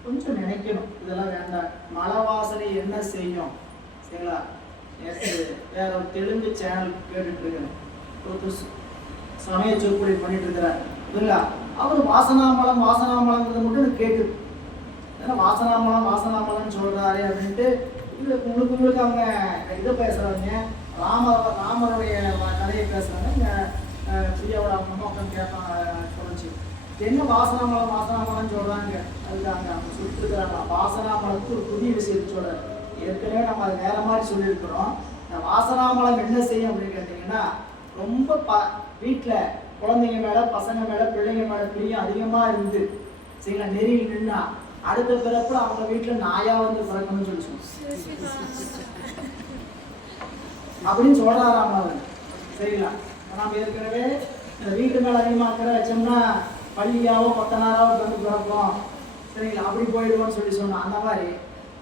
கொஞ்சம் நினைக்கணும். இதெல்லாம் வேண்டாம். மலை வாசனை என்ன செய்யும்? சரிங்களா? வேற ஒரு தெலுங்கு சேனல் கேட்டுட்டு இருக்கிறேன், ஒரு சமய சொற்பொழி பண்ணிட்டு இருக்கிறார். இல்லைங்களா? அவர் வாசனாமலங்கிறத மட்டும் கேட்குது. ஏன்னா வாசனாமலம்னு சொல்றாரு அப்படின்ட்டு உங்களுக்கு அவங்க இதை பேசுறாங்க. ராமருடைய கதையை பேசுறாங்க. பிரியாவோட அம்மா உட்காந்து கேட்பாங்க, சொல்லிச்சு என்ன வாசனாமலம் சொல்றாங்க. அதுக்கு அவங்க சொல்லிட்டுருக்கிறாங்க வாசனாமலத்துக்கு ஒரு புதிய விஷயத்தை சொல்றாரு. ஏற்கனவே நம்ம அது வேற மாதிரி சொல்லியிருக்கிறோம். இந்த வாசனாமலம் என்ன செய்யும் அப்படின்னு கேட்டீங்கன்னா ரொம்ப வீட்டில் குழந்தைங்க மேல பசங்க மேல பிள்ளைங்க மேல பிரியம் அதிகமா இருந்து சரிங்களா நெறியில் நின்னா அடுத்த பிறப்புல அவங்க வீட்டுல நாயா வந்து பிறக்கணும்னு சொல்லி அப்படின்னு சொல்றாராம் அவர். சரிங்களா? நாம ஏற்கனவே இந்த வீட்டு மேல அதிகமாக்கிற வச்சோம்னா பள்ளியாவோ கொத்தனாராவோ வந்து பிறப்போம். சரிங்களா? அப்படி போயிடுவோம்னு சொல்லி சொன்னோம். அந்த மாதிரி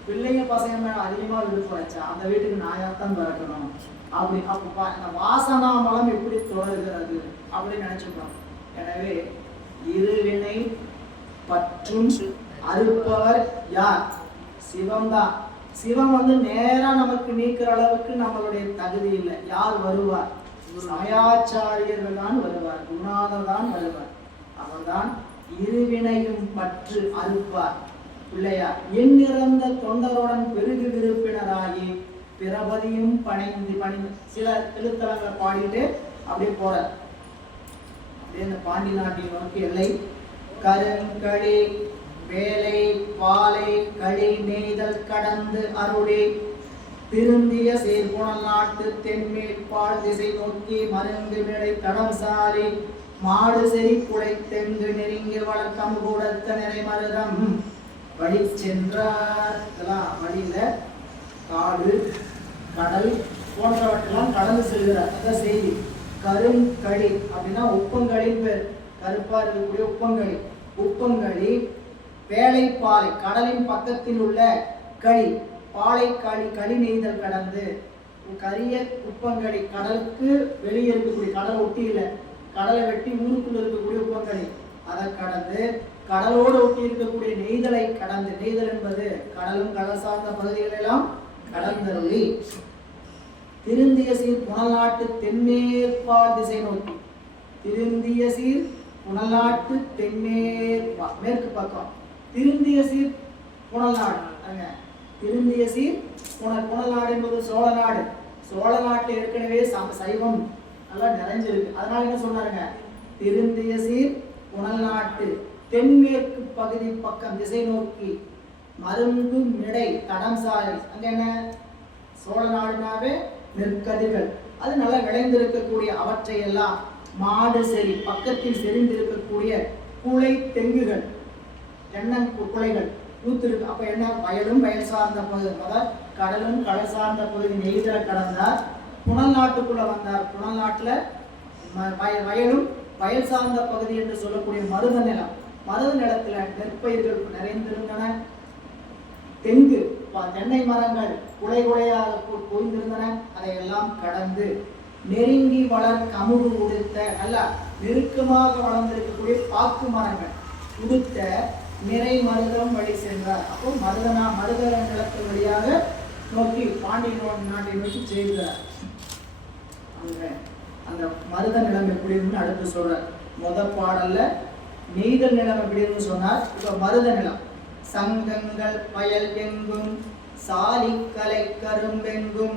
பிள்ளைங்க பசங்க மேல அதிகமா விருப்பம் வச்சா அந்த வீட்டுக்கு நாயாத்தான் பிறக்கணும் அப்படி. அப்ப இந்த வாசனாமலம் எப்படி தொடர்கிறது அப்படின்னு நினைச்சுக்கிறோம். எனவே இருவினை பற்றும் அறுப்பவர் யார்? சிவம் தான். சிவம் வந்து நேரா நமக்கு நீக்கிற அளவுக்கு நம்மளுடைய தகுதி இல்லை. யார் வருவார்? சமயாச்சாரியர்கள் தான் வருவார், குருநாதர் தான் வருவார். அவர்தான் இருவினையும் பற்று அறுப்பார். பிள்ளையார் எண்ணிறந்த தொண்டருடன் பெருகு விருப்பினராகி பிரபதியும் பணிந்து சில திருத்தலங்களை பாடிட்டு அப்படியே போறார். அப்படியே இந்த பாண்டி நாட்டின் நோக்கி எல்லை கருங்கழி வேலை வாலை களி நெய்தல் கடந்து அருளே திருந்திய சேர்புணல் நாட்டு தென்மேற்பால் திசை நோக்கி மருங்கு மேடை கடல் சாலை மாடு செறி குலை தெங்கு நெருங்கி வழக்கம் கூடத்த நிறை மருதம் வழி சென்றார். இதெல்லாம் வழியில காடு கடல் போன்றவற்றெல்லாம் கடந்து செல்கிறார். அதான் செய்தி. கருங்கழி அப்படின்னா உப்பங்களின் பேர். கருப்பா இருக்கக்கூடிய உப்பங்களி. உப்பங்களி வேலைப்பாலை கடலின் பக்கத்தில் உள்ள களி பாலை களி களி நெய்தல் கடந்து கரிய உப்பங்களி கடலுக்கு வெளியே இருக்கக்கூடிய கடல் ஒட்டி இல்லை, கடலை வெட்டி ஊருக்குள்ள இருக்கக்கூடிய உப்பங்களி அதை கடந்து கடலோடு ஒட்டி இருக்கக்கூடிய நெய்தலை கடந்து, நெய்தல் என்பது கடலும் கடல் சார்ந்த பகுதிகளெல்லாம் கடந்தருளி திருந்திய சீர் புனல்நாட்டு தென்மேற்பால் திசை நோக்கி. திருந்திய சீர் புனல்நாட்டு தென்மேற்பா மேற்கு பக்கம். திருந்திய சீர் புனல்நாடு அங்க திருந்திய சீர் புனல்நாடு என்பது சோழ நாடு. சோழ நாட்டில் ஏற்கனவே சைவம் நல்லா நிறைஞ்சிருக்கு. அதனால என்ன சொன்னாருங்க, திருந்திய சீர் புனல்நாட்டு தென்மேற்கு பகுதி பக்கம் திசை நோக்கி மருந்து மிடை தடம் சாலை. அங்க என்ன சோழ நாடுனாவே நெற்கதிர்கள் அது நல்லா விளைந்திருக்கக்கூடிய அவற்றை எல்லாம் மாடு செறி பக்கத்தில் செறிந்திருக்கக்கூடிய குலை தெங்குகள் தென்னன் குலைகள் பூத்திருக்கு. அப்ப என்ன வயலும் வயல் சார்ந்த பகுதி, அதாவது கடலும் கடல் சார்ந்த பகுதி நெய்தலை கடந்தார். புனல் நாட்டுக்குள்ள வந்தார். புனல் நாட்டுல வயலும் வயல் சார்ந்த பகுதி என்று சொல்லக்கூடிய மருத நிலம். மருத நிலத்துல நெற்பயிர்கள் நிறைந்திருந்தன. தெங்கு தென்னை மரங்கள் குலை குலையாக குவிந்திருந்தன. அதையெல்லாம் கடந்து நெருங்கி வளர் கமுகு உடுத்த நல்ல நெருக்கமாக வளர்ந்திருக்கக்கூடிய பாக்கு மரங்கள் உடுத்த நிறை மருதம் வழி சென்றார். அப்போ மருத நிலத்தின் வழியாக நோக்கி பாண்டிய நாட்டை நோக்கி செய்கிறார். அந்த மருத நிலம் எப்படி இருந்து அடுத்து சொல்றார். பாடல்ல நெய்தல் நிலம் எப்படி இருந்து சொன்னார். இப்ப மருத நிலம் சங்கங்கள் வயல் எங்கும் சாலி கலை கரும்பெங்கும்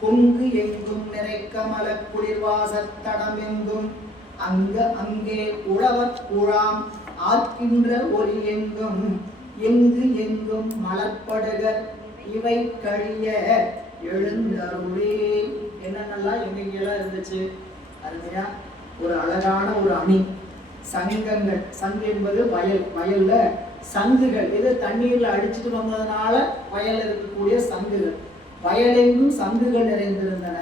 கொங்கு எங்கும் நிறை கமல குளிர்வாசத்தடம் எங்கும் அங்கே உழவர் குழாம் ஆக்கின்ற ஒளி எங்கும் எங்கு எங்கும் மலர்படுகர் இவை கழிய எழுந்தருளே. என்னென்னலாம் எங்கெங்கெல்லாம் இருந்துச்சு அருமையா ஒரு அழகான ஒரு அணி. சங்கங்கள், சங்கு என்பது வயல், வயல்ல சங்குகள் இது தண்ணீர்ல அடிச்சுட்டு வந்ததுனால வயல்ல இருக்கக்கூடிய சங்குகள். வயலெங்கும் சங்குகள் நிறைந்திருந்தன.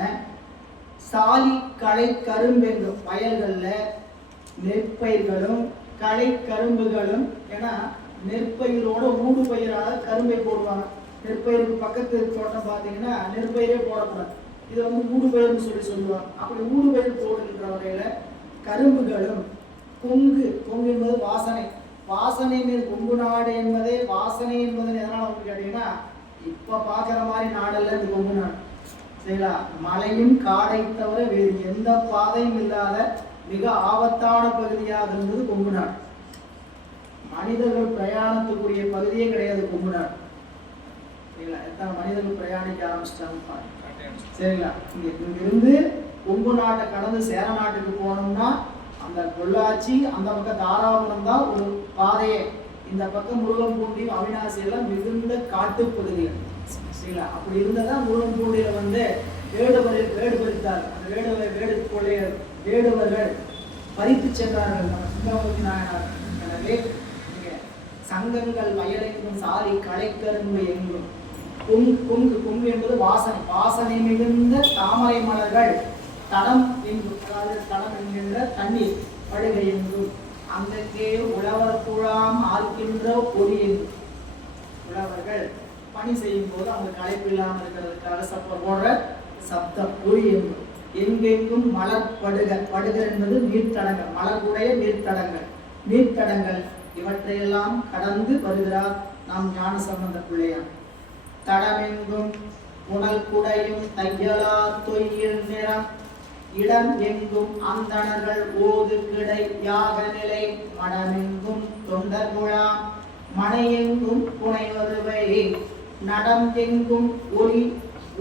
சாலி களை கரும்பெங்கும் வயல்கள்ல நெற்பயிர்களும் களை கரும்புகளும். ஏன்னா நெற்பயிரோட ஊடு பயிராக கரும்பை போடுவாங்க. நெற்பயிருக்கு பக்கத்து தோட்டம் பார்த்தீங்கன்னா நெற்பயிரே போடக்கூடாது, இதை ஊடு பயிர்னு சொல்லுவாங்க. அப்படி ஊடு பயிர் போடுகின்ற வகையில கரும்புகளும் கொங்கு, கொங்கு என்பது வாசனை, வாசனை மீது கொங்கு நாடு என்பதே வாசனை என்பது எதனால வந்து கேட்டீங்கன்னா இப்ப பாக்குற மாதிரி நாடல்ல இந்த கொங்கு நாடு. சரிங்களா, மலையும் காடை தவிர வேறு எந்த பாதையும் இல்லாத மிக ஆபத்தான பகுதியாக இருந்தது கொங்கு நாடு. மனிதர்கள் பிரயாணத்துக்குரிய பகுதியே கிடையாது கொங்கு நாடு. சரிங்களா, எத்தனை மனிதர்கள் பிரயாணிக்க ஆரம்பிச்சிட்டாங்க. சரிங்களா, இங்கிருந்து கொங்கு நாட்டை கடந்து சேர நாட்டுக்கு போனோம்னா அந்த பொள்ளாச்சி அந்த பக்கம் தாராபுரம் தான் ஒரு பாதையே. இந்த பக்கம் முருகன்பூண்டி அவிநாசி எல்லாம் மிகுந்த காட்டு பகுதிகள். சரிங்களா, அப்படி இருந்ததா முருகன்பூண்டியில வந்து வேடு பறித்தார். அந்த வேடுவர்கள் பறித்து சென்றார்கள் சிங்கமூர்த்தி நாயனார். எனவே சங்கங்கள் வயலெங்கும் சாலி களைக்கரும்பு எங்கும் கொங்கு, கொங்கு என்பது வாசனை, வாசனை மிகுந்த தாமரை மலர்கள் தடம் எங்கும், அதாவது தடம் என்கின்ற தண்ணீர் படுகை எங்கும் அங்கே உழவர் குழாம் ஆர்க்கின்ற ஒளி எங்கும். உழவர்கள் பணி செய்யும் போது அவங்க களைப்பு இல்லாமல் இருக்கிறதுக்காக போடுற சப்தம் ஒளி எங்கும். எங்கெங்கும் மலர் படுகர், படுகர் என்பது நீர்த்தடங்கள், மலர்வுடைய நீர்த்தடங்கள். நீர்த்தடங்கள் இவற்றையெல்லாம் கடந்து வருகிறார் நாம் ஞானசம்பந்த பிள்ளையார். தடமெங்கும் புனல் குடையும் தையலா தொய்யில் நிறம் இடம் எங்கும் அந்தணர்கள் ஓது கிடை யாக நிலை மடமெங்கும் தொண்டர் குழாம் மனையெங்கும் புனை வருவை நடம் எங்கும் ஒளி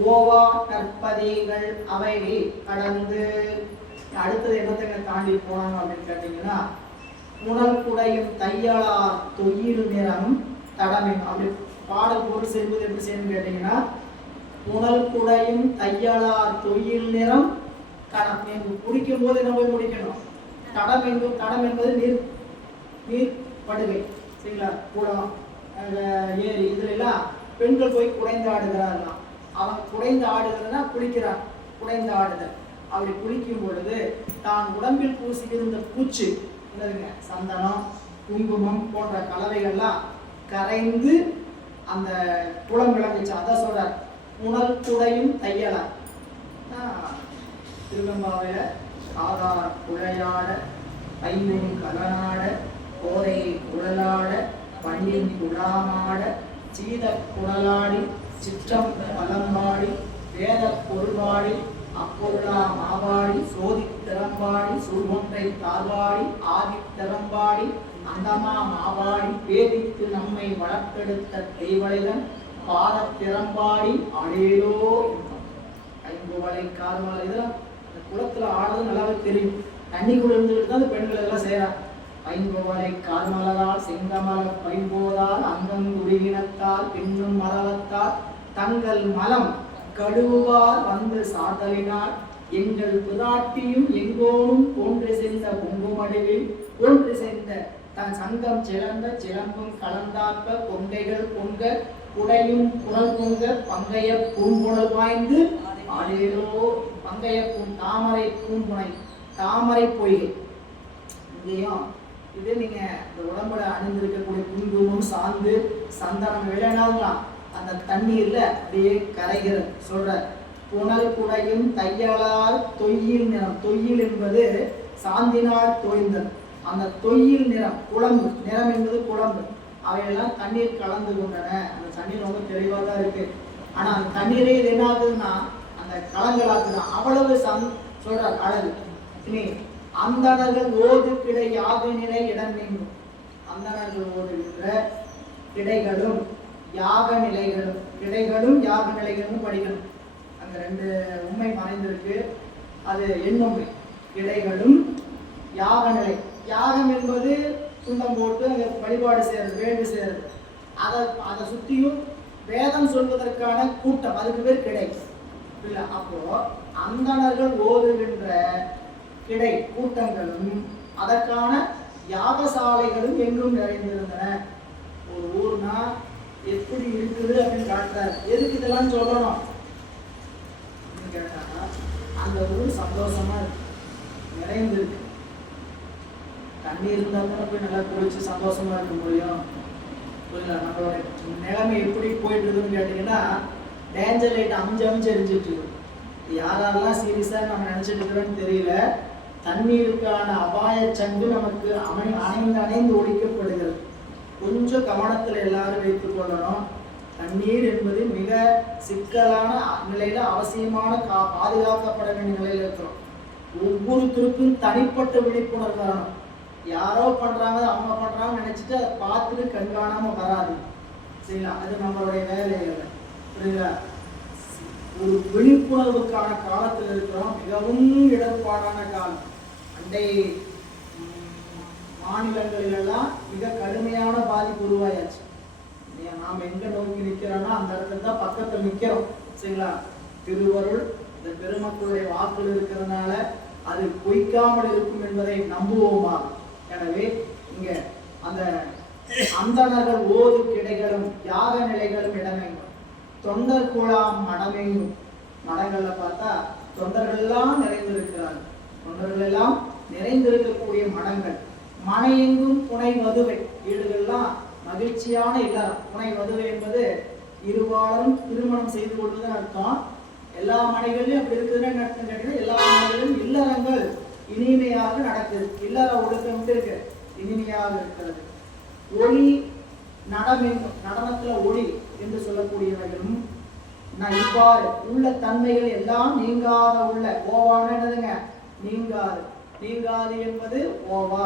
ஓவா நற்பதிகள் அவை கடந்து. அடுத்தது என்னத்தை தாண்டி போனாங்க அப்படின்னு கேட்டீங்கன்னா புனல் குடையும் தையலார் தொய்யில் நிறம் தடமெங்கும். அப்படி பாடல் பொருள் செய்வது எப்படி செய்யணும்னு கேட்டீங்கன்னா புனல் குடையும் தையலார் தொய்யில் நிறம் கணம். நீங்க குடிக்கும் போது என்ன போய் முடிக்கணும், தடம் என்பது நீர் நீர் படுகை, சரிங்களா? குளம், ஏரி, இதுல எல்லாம் பெண்கள் போய் குடைந்து ஆடுகிறார்களாம். அவன் குடைந்து ஆடுகிறதுனா குளிக்கிறான், குடைந்து ஆடுதல். அப்படி குளிக்கும் பொழுது தான் உடம்பில் பூசிக்கிருந்த பூச்சி என்னதுங்க, சந்தனம், குங்குமம் போன்ற கலவைகள்லாம் கரைந்து அந்த குளம் விளங்குச்சு. அதான் சொல்றார், புனல் குடையும் தையலா. திருவெம்பாவையில ஆதார் குழையாட, ஐம்பொன் கலனாட, கோதை குழலாட, பண்டின் குழாமாட, சீத குழலாடி, சிற்றம் பலம்பாடி, வேத பொருள்பாடி, அப்பொருளா மாவாடி, சோதி திறம்பாடி, சூழ்கொன்றை தாழ்வாடி, ஆதி திறம்பாடி, அந்தமா மாவாடி, பேதித்து நம்மை வளர்த்தெடுத்த தெய்வளைதன் பாத திறம்பாடி அடேலோ. ஐம்புவளை கார்மலை, இதெல்லாம் குளத்துல ஆடுறது நல்லாவே தெரியும். தண்ணிக்குள்ள இருந்துட்டு தான் பெண்கள் இதெல்லாம் செய்யறாங்க. ஐம்புவளை கார்மலரால் செங்கமல பைம்போதால் அங்கங்குடியினத்தால் பின்னும் மரவத்தால் தங்கள் மலம் கழுவார் வந்து சாதலினார் எங்கள் பிராட்டியும் எங்கோனும் போன்று சென்ற பொங்குமடுவில் போன்று சென்ற தன் சங்கம் சிலந்த சிலம்பும் கலந்தாக்க கொண்டைகள் பொங்க குடையும் குரல் பொங்க பங்கைய பூம்புணல் வாய்ந்து ஆடேலோ. பங்கைய தாமரை பூம்புனை, தாமரை பொய்கை. இங்கேயும் இது நீங்க இந்த உடம்புல அணிந்திருக்கக்கூடிய குங்குமம், சாந்து, சந்தனம் விளையாடலாம். அந்த தண்ணீர்ல அப்படியே கரைகிறது. சொல்ற புனல் குடையும் தையலால் தொய்யில் நிறம். தொய்யில் என்பது சாந்தினால் தோய்ந்தல். அந்த தொய்யில் நிறம், குழம்பு நிறம் என்பது குழம்பு. அவையெல்லாம் தண்ணீர் கலந்து கொண்டன. அந்த தண்ணீர் ரொம்ப தெளிவாக தான் இருக்கு. ஆனா அந்த தண்ணீரே இது என்ன ஆகுதுன்னா அந்த கலங்களாக்குதான். அவ்வளவு சொல்ற அழகு. இனி அந்தணர்கள் ஓது கிடை யாக நிலை இடம் நீங்கும். அந்தணர்கள் ஓதுகின்ற கிடைகளும் யாக நிலைகளும், கிடைகளும் யாக நிலைகளும் படிக்கணும். அங்க ரெண்டு உண்மை மறைந்திருக்கு. அது எண்ணுமை. கிடைகளும் யாக நிலை. யாகம் என்பது துண்டம் போட்டு அங்க வழிபாடு செய்யறது, வேள்வி செய்யறது. அதை சுத்தியும் வேதம் சொல்வதற்கான கூட்டம், அதுக்கு பேர் கிடை இல்ல. அப்போ அந்தணர்கள் ஓதுகின்ற கிடை கூட்டங்களும் அதற்கான யாகசாலைகளும் எங்கும் நிறைந்திருந்தன. ஒரு ஊர்னா எப்படி இருக்குது அப்படின்னு காட்டுறாரு. எதுக்கு இதெல்லாம் சொல்லணும் கேட்டா, அந்த ஊர் சந்தோஷமா இருக்கு, நிறைந்திருக்கு. தண்ணி இருந்தா கூட போய் நல்லா குளிச்சு சந்தோஷமா இருக்க முடியும். புரியல? நம்மளோட நிலைமை எப்படி போயிட்டு இருக்குன்னு கேட்டீங்கன்னா, டேஞ்சர் லைட் அமிஞ்சு எரிஞ்சிட்டு இருக்கு. யாரெல்லாம் சீரியஸா நம்ம நினைச்சிட்டு இருக்கிறோன்னு தெரியல. தண்ணீருக்கான அபாய சங்கு நமக்கு அணைந்து ஒழிக்கப்படுகிறது. கொஞ்சம் கவனத்துல எல்லாரும் வைத்துக் கொள்ளணும். தண்ணீர் என்பது மிக சிக்கலான நிலையில அவசியமான பாதுகாக்கப்பட வேண்டிய நிலையில இருக்கிறோம். ஒவ்வொருத்தருக்கும் தனிப்பட்ட விழிப்புணர்வு வரணும். யாரோ பண்றாங்க, அவங்க பண்றாங்க நினைச்சிட்டு அதை பார்த்துட்டு கண்காணாம வராது. சரிங்களா? அது நம்மளுடைய வேலைகள். புரியுங்களா? ஒரு விழிப்புணர்வுக்கான காலத்தில் இருக்கிறோம். மிகவும் இடர்பாடான காலம். அண்டை மாநிலங்களிலெல்லாம் மிக கடுமையான பாதிப்பு உருவாயாச்சு. நாம் எங்க நோக்கி நிற்கிறோம்னா அந்த இடத்துல தான் பக்கத்தில் நிற்கிறோம். சரிங்களா? திருவருள் இந்த பெருமக்களுடைய வாக்குகள் இருக்கிறதுனால அது பொய்க்காமல் இருக்கும் என்பதை நம்புவோமா? எனவே இங்க அந்த அந்தணர்கள் ஓது கிடைகளும் யாக நிலைகளும் இடமெங்கும், தொண்டர் குழாம் மடமெங்கும். மடங்கள்ல பார்த்தா தொண்டர்கள் எல்லாம் நிறைந்திருக்கிறார்கள். தொண்டர்கள் எல்லாம் நிறைந்திருக்கக்கூடிய மடங்கள். மனையெங்கும் புனை வதுவை. வீடுகள்லாம் மகிழ்ச்சியான இல்லறம். புனை வதுவை என்பது இருபாலரும் திருமணம் செய்து கொள்வதுன்னு அர்த்தம். எல்லா மனைகளிலும் அப்படி இருக்குதுன்னு அர்த்தம் கேட்டீங்கன்னா, எல்லா மனைகளிலும் இல்லறங்கள் இனிமையாக நடக்குது. இல்லற ஒழுக்கம் இருக்கு, இனிமையாக இருக்கிறது. ஒளி நடமெங்கும். நடனத்துல ஒளி என்று சொல்லக்கூடியவர்களும் இவ்வாறு உள்ள தன்மைகள் எல்லாம் நீங்காத உள்ள. ஓவான என்னதுங்க? நீங்காது. நீங்காது என்பது ஓவா.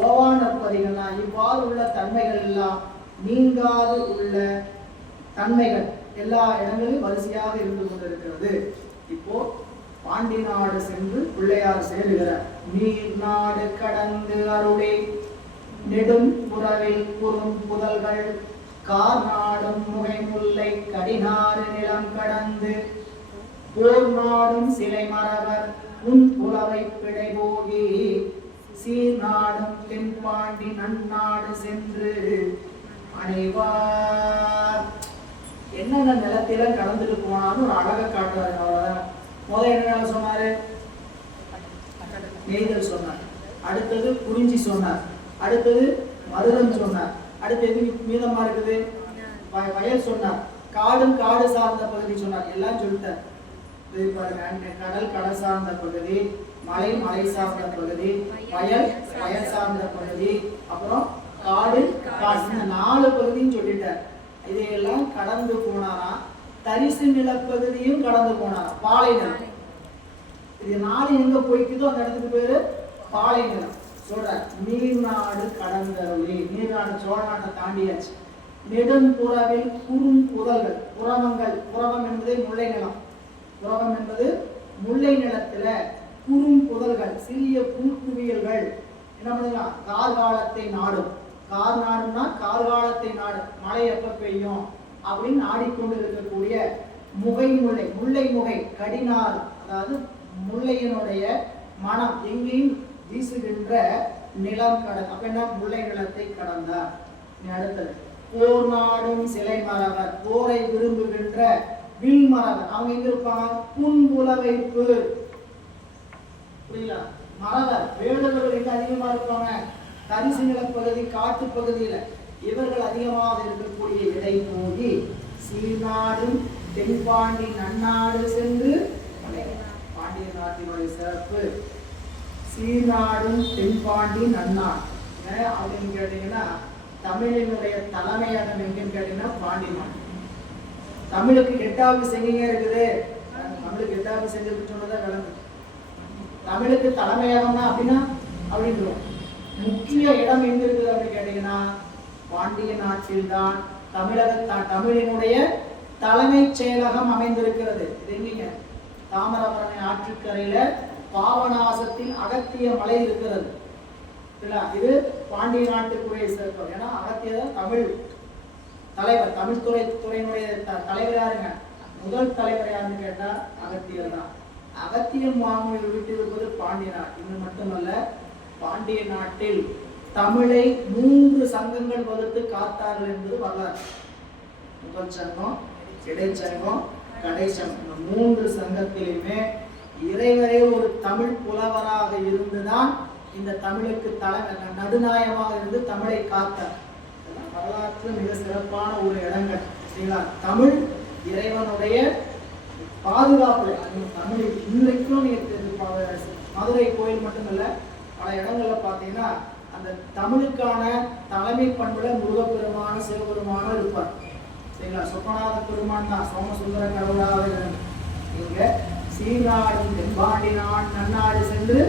ஓவான பதிகள்னா இவ்வாறு உள்ள தன்மைகள் எல்லாம் நீங்காது உள்ள தன்மைகள் எல்லா இடங்களிலும் வரிசையாக இருந்து கொண்டிருக்கிறது. இப்போ பாண்டி நாடு சென்று பிள்ளையார் சேருகிறார். நீர் நாடு கடந்து அருளே நெடும் புறவில் குறும் புதல்கள் கார் நாடும் முகை முல்லை கடினாறு நிலம் கடந்து போர் நாடும் சிலை மரவர் உன் புலவை பிழை போகி சீர்நாடும் தென்பாண்டி நன்னாடு சென்று அனைவார். என்னென்ன நிலத்தில கடந்துட்டு போனாலும் ஒரு அழகை காட்டுறாரு. அவ்வளவுதான். முதல் என்ன சொன்னாரு? நெய்தல் சொன்னார். அடுத்தது குறிஞ்சி சொன்னார். அடுத்தது மருதம் சொன்னார். அடுத்து எது மீதமா இருக்குது? வயல் சொன்னார். காடும் காடு சார்ந்த பகுதி சொன்னார். எல்லாம் சொல்லிட்டார். கடல் கடல் சார்ந்த பகுதி, மலை மலை சார்ந்த பகுதி, வயல் வயல் சார்ந்த பகுதி, அப்புறம் காடு காடு, 4 பகுதியும் சொல்லிட்டார். இதையெல்லாம் கடந்து போனாரா. தரிசு நிலப்பகுதியும் கடந்து போனாரா. பாலை நிலம். இது 4 எங்க போய்க்குதோ அந்த இடத்துக்கு பேரு பாலை நிலம். சொல்ற நீர்நாடு கடந்தருளி. நீர்நாடு சோழ நாட்டை தாண்டியாச்சு. நெடும்புறவில் குறும் புதல்கள், புறவங்கள். புறவம் என்பது முல்லை நிலம். புறவம் என்பது முல்லை நிலத்துல குறும் புதல்கள், சிறிய புல்குவியல்கள் என்ன பண்ணலாம்? கார்காலத்தை நாடும். கார் நாடும்னா கார்காலத்தை நாடு. மழை எப்ப பெய்யும் அப்படின்னு நாடிக்கொண்டு இருக்கக்கூடிய முகை முல்லை, முல்லை முகை கடினார், அதாவது முல்லையினுடைய மனம் எங்கேயும் வீசுகின்ற நிலம் கடந்த. அப்ப என்ன? முல்லை நிலத்தை கடந்தார். அடுத்தது போர் நாடும் சிலை மரவர், போரை விரும்புகின்ற வில் மரவர். அவங்க எங்க இருப்பாங்க? புன்புல வைப்பு. புரியல? மரவர் வேடுவர்கள் எங்க அதிகமா இருப்பாங்க? தரிசு நிலப்பகுதி, காட்டு பகுதியில. இவர்கள் அதிகமாக இருக்கக்கூடிய இடை போகி சீர்நாடும் தென்பாண்டி நன்னாடு சென்று. பாண்டிய நாட்டினுடைய சிறப்பு சீர்நாடும் தென்பாண்டி நன்னாடு. அப்படின்னு கேட்டீங்கன்னா தமிழினுடைய தலைமையகம் எங்கன்னு கேட்டீங்கன்னா பாண்டி நாடு. தமிழுக்கு 8வது செங்கீங்க இருக்குது. தமிழுக்கு 8வது செஞ்சிருக்கு சொன்னதான் விளங்கு. தமிழுக்கு தலைமையகம்னா அப்படின்னா அப்படின்னு முக்கிய இடம் எங்க இருக்குது அப்படின்னு கேட்டீங்கன்னா பாண்டிய நாட்டில் தான் தமிழினுடைய தலைமைச் செயலகம் அமைந்திருக்கிறது. இது எங்கீங்க? தாமிரபரணி ஆற்றுக்கரையில பாவநாசத்தில் அகத்திய மலை இருக்கிறது. இது பாண்டிய நாட்டுக்குரிய சிறப்பு. ஏன்னா அகத்திய தமிழ் தலைவர், தமிழ் துறையினுடைய தலைவர் யாருங்க? முதல் தலைவர் யாருன்னு கேட்டா அகத்தியர் தான். அகத்தியர் மாமுனிவர் விட்டிருப்பது பாண்டிய நாடு. இது மட்டுமல்ல, பாண்டிய நாட்டில் தமிழை 3 சங்கங்கள் வகுத்து காத்தார்கள் என்பது வரலாறு. முதல் சங்கம், இடைச்சங்கம், கடை சங்கம். இந்த 3 சங்கத்திலுமே இறைவரே ஒரு தமிழ் புலவராக இருந்துதான் இந்த தமிழுக்கு நடுநாயகமாக இருந்து தமிழை காத்தார். வரலாற்று மிக சிறப்பான ஒரு இடங்கள். சரிங்களா? தமிழ் இறைவனுடைய பாதுகாப்பு. தமிழ் இன்றைக்கும் மதுரை கோயில் மட்டுமல்ல, பல இடங்கள்ல பார்த்தீங்கன்னா அந்த தமிழுக்கான தலைமை பண்புல முருகப்பெருமான சிவபெருமான இருப்பார். சரிங்களா? சொப்பநாத பெருமான் தான் சோமசுந்தர கடவுளாக இங்க சீர்நாடும் தென்பாண்டி நன்னாடு சென்று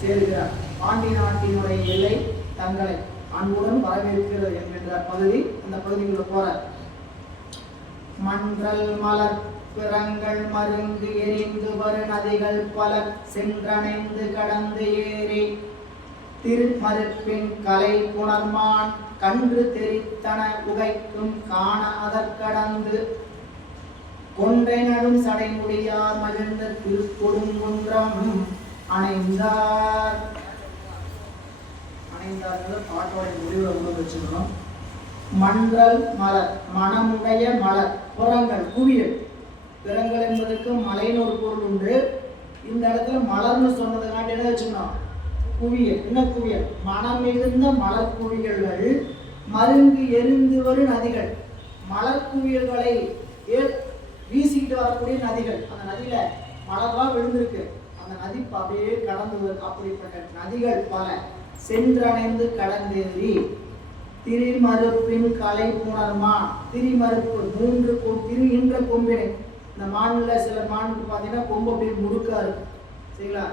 சேர்கிறார். பாண்டி நாட்டினுடைய எல்லை தங்களை அன்புடன் வரவேற்கிறது என்கின்ற பகுதி. அந்த பகுதிக்குள்ள போற மன்றல் மலர் பிறங்கள் மருங்கு எரிந்து வரு நதிகள் பல சென்றணைந்து கடந்து ஏறி திருமறுப்பின் கலை புணர்மான் கன்று தெரித்தன உகைக்கும் காண அதற்கடந்து கொன்றை நடும் சடைமுடியார் மகிழ்ந்த திருக்கொடுங்குன்றம் அணைந்தார். பாட்டோட முடிவை உள்ள வச்சுக்கணும். மன்றல் மலர், மனமுடைய மலர். புறங்கள் குவியல். பிறங்கள் என்பதற்கு மலைன்னு ஒரு பொருள் உண்டு. இந்த இடத்துல மலர்னு சொன்னதுக்காண்டி என்ன வச்சுக்கணும்? குவியல். என்ன குவியல்? மனம் மிகுந்த மலர் குவியல்கள் மருங்கு எரிந்து வரும் நதிகள். மலர் குவியல்களை வீசிக்கிட்டு வரக்கூடிய நதிகள். அந்த நதியில மலர்லாம் விழுந்திருக்கு. அந்த நதி அப்படியே கடந்து வருது. அப்படிப்பட்ட நதிகள் பல சென்றணைந்து கடந்தேறி திரிமறுப்பின் கலை புணர்மான். திரிமறுப்பு 3 திரு என்ற கொம்பினை. இந்த மான்ல சில மானுக்கு பார்த்தீங்கன்னா கொம்பு அப்படியே முறுக்கா இருக்கு. சரிங்களா?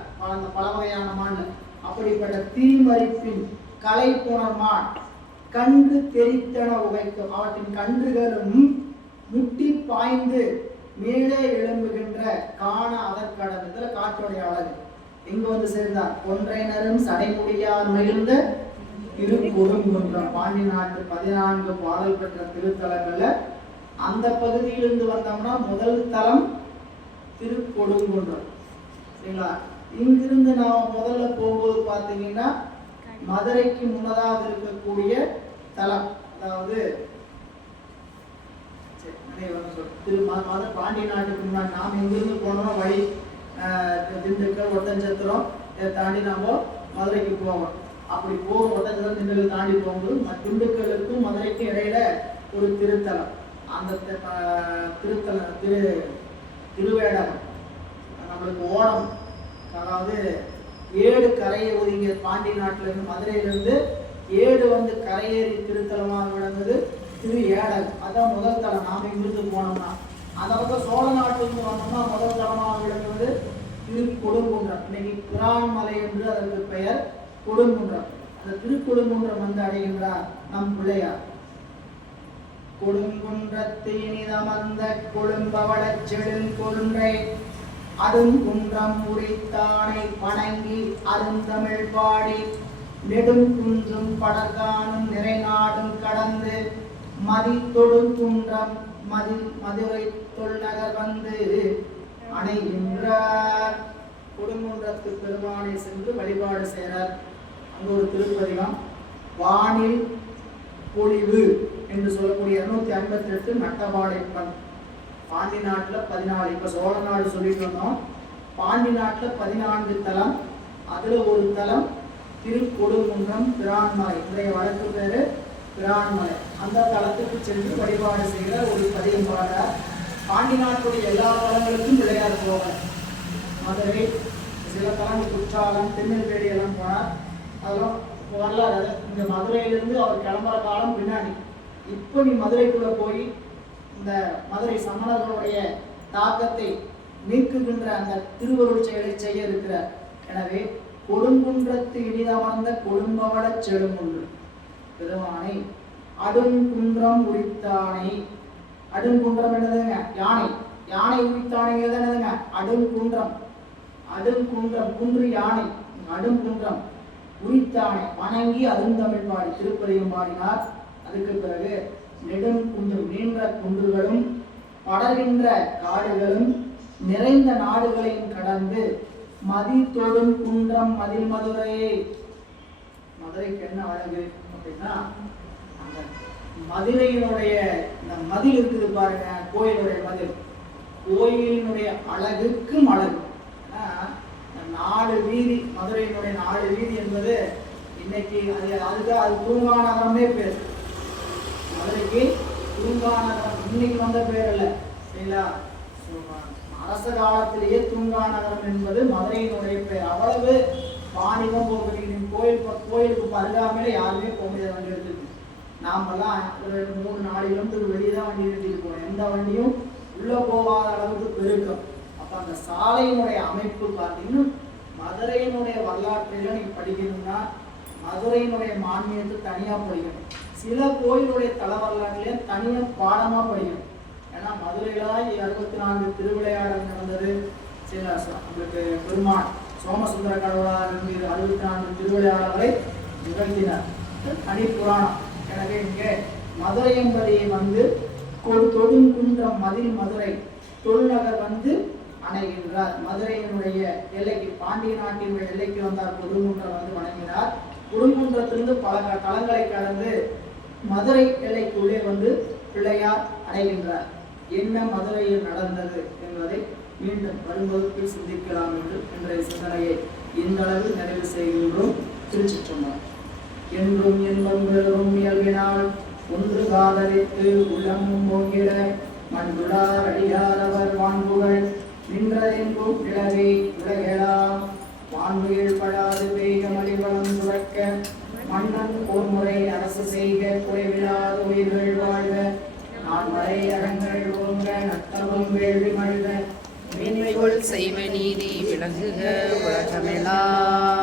பல வகையான மான். அப்படிப்பட்ட திரிமறுப்பின் கலை புணர்மான் கன்று தெரித்தன உகைக்கும். அவற்றின் கன்றுகளும் முட்டி பாய்ந்து மேலே எழும்புகின்ற காண அதற்கடந்து. இதுல காற்றுடைய அழகு. எங்க வந்து சேர்ந்தார்? கொன்றையினரும் சடைமுடியார் மகிழ்ந்த திருக்கொடுங்குன்றம். பாண்டி நாட்டு 14 பாடல் பெற்ற திருத்தலங்கள்ல அந்த பகுதியிலிருந்து வந்தோம்னா முதல் தலம் திருக்கொடுங்குன்றம். சரிங்களா? இங்கிருந்து நாம் முதல்ல போகும்போது பார்த்தீங்கன்னா மதுரைக்கு முன்னதாக இருக்கக்கூடிய தலம், அதாவது பாண்டிய நாட்டுக்கு முன்னாடி நாம் எங்கிருந்து போனோம்னா வழி திண்டுக்கல் ஒட்டஞ்சத்திரம் இதை தாண்டி நாம மதுரைக்கு போவோம். அப்படி போகும் ஒட்டஞ்சத்திரம் திண்டுக்கல் தாண்டி போகும்போது திண்டுக்கலுக்கும் மதுரைக்கும் இடையில ஒரு திருத்தலம், அந்த திருத்தலம் திருவேடகம் நம்மளுக்கு ஓடம், அதாவது 7 கரையை ஒதுங்கிய பாண்டிய நாட்டில இருந்து மதுரையிலிருந்து 7 வந்து கரையேறி திருத்தலமாக விளங்குது திரு ஏடகம். அதான் முதல் தலம். நாம இங்கிருந்து போனோம்னா அந்த பக்கம் சோழ நாட்டிலிருந்து வந்தோம்னா முதல் தலமாக விளங்குவது திரு கொடுங்குன்றம். இன்னைக்கு பிரான்மலை என்று அதற்கு பெயர் கொடுங்குன்றம். அந்த திருக்கொடுங்குன்றம் வந்து அடைகின்றார் நம் பிள்ளையார். கொடுங்குன்றத்தினிதமர்ந்த கொழும்பவளச் செழுங்கொன்றை அடுங்குன்றம் உரித்தானை வணங்கி அருந்தமிழ் பாடி நெடுங்குன்றும் படர்கானும் நிறைநாடும் கடந்து மதித்தொடுங்குன்றம் மதுரை தொல்நகர் வந்து அணைகின்றார். கொடுங்குன்றத்து பெருமானை சென்று வழிபாடு செய்கிறார். அங்கு ஒரு திருப்பதிகம் வானில் பொழிவு என்று சொல்லக்கூடிய 258 நட்டபாடைப்பன். பாண்டி நாட்டுல 14, இப்ப சோழ நாடு சொல்லிட்டு வந்தோம். பாண்டி நாட்டுல 14 தலம், அதுல ஒரு தலம் திருக்கொடுங்குன்றம் பிரான்மலை, இன்றைய வழக்கு பேரு பிரான்மலை. அந்த தலத்துக்கு சென்று வழிபாடு செய்கிற ஒரு பதியம் பாடுறார். பாண்டி நாட்டுடைய எல்லா தலங்களுக்கும் பிள்ளையார் போவார். மதுரை, சில தலங்கள் குற்றாலம், திருநெல்வேலி எல்லாம் போனார். அதெல்லாம் வரலாறு. இந்த மதுரையிலிருந்து அவர் கிளம்புற காலம் பின்னாடி. இப்போ நீ மதுரைக்குள்ள போய் இந்த மதுரை சமணர்களுடைய தாக்கத்தை நீக்குகின்ற அந்த திருவருள் செயலை செய்ய இருக்கிறார். எனவே கொடுங்குன்றத்து இனிதமர்ந்த கொழும்பவள செழுங்குன்று பெருமானை அடுங்குன்றம் உரித்தானை. அடுங்குன்றம் என்னதுங்க? யானை. யானை உரித்தானைங்கிறது என்னதுங்க? அடுங்குன்றம். அடுங்குன்றம் குன்று யானை. அடுங்குன்றம் உரித்தானை வணங்கி அருந்தமிழ் பாடி திருப்பதிகம் பாடினார். அதுக்கு பிறகு நெடுங்குன்றம் நீண்ட குன்றுகளும் படர்கின்ற காடுகளும் நிறைந்த நாடுகளையும் கடந்து மதித்தொடும் குன்றம் மதில் மதுரையே. மதுரைக்கு என்ன அழகு அப்படின்னா, அந்த மதுரையினுடைய இந்த மதில் இருக்குது பாருங்க, கோயிலுடைய மதில். கோயிலினுடைய அழகுக்கும் அழகு. 4 வீதி, மதுரையினுடைய 4 வீதி என்பது இன்னைக்கு அது தூங்கா நகரமே பேர். மதுரைக்கு தூங்கா நகரம் இன்னைக்கு வந்த பேர் அல்ல, சரிங்களா? அரச காலத்திலேயே தூங்கா நகரம் என்பது மதுரையினுடைய பேர். அவ்வளவு வாணிபம் போகிறீங்க. கோயிலுக்கு அருகாமையில யாருமே போக முடியாத வண்டி எடுத்துருக்கு. நாமெல்லாம் 3-4 கிலோமீட்டர் வெளியே தான் வண்டி எடுத்துட்டு போனோம். எந்த வண்டியும் உள்ள போகாத அளவுக்கு பெருக்கம். அப்ப அந்த சாலையினுடைய அமைப்பு பார்த்தீங்கன்னா, மதுரையினுடைய வரலாற்றில நீங்க படிக்கணும்னா மதுரையினுடைய மானியத்தை தனியா படிக்கணும். சில கோயிலுடைய தல வரலாற்றிலே தனியா பாடமா படிக்கணும். ஏன்னா மதுரையில 64 திருவிளையாடல் நடந்தது. சில உங்களுக்கு பெருமாள் சோமசுந்தர கடவுளார் 64 திருவிளையாடல்களை நிகழ்த்தினார். தனி புராணம். எனவே இங்கே மதுரை என்பதை வந்து தொடுங்குன்றம் மதில் மதுரை தொல்நகர் வந்து அணைகின்றார். மதுரையினுடைய எல்லைக்கு, பாண்டிய நாட்டினுடைய எல்லைக்கு வந்தார். கொடுங்குன்றம் வந்து வணங்கினார். கொடுங்குன்றத்திலிருந்து பல தலங்களை கடந்து மதுரை எல்லைக்குள்ளே வந்து பிள்ளையார் அடைகின்றார். என்ன மதுரையில் நடந்தது என்பதை மீண்டும் வரும்போது சிந்திக்கலாம் என்று இன்றைய சிந்தனையை இந்த அளவில் நிறைவு செய்கின்றோம். திருச்சிற்றம்பலம். என்றும் இன்பம் பெறும் இயல்பினால் ஒன்று காதலித்து உள்ளமும் போங்கிட மண்புடார் அடியாரவர் வான்புகள் நின்றதெங்கும் நிலவை உலகெலாம் வான்முகில் படாது பெய்க மலிவளம் துறக்க மன்னன் ஒரு முறை அரசு செய்க குறைவில்லாத உயிர்கள் வாழ்க நான் வரை அறங்கள் ஓங்க நத்தமும் வேள்வி மல்க மேன்மைகள் செய்வ நீதி விளங்குக உலகமெல்லாம்.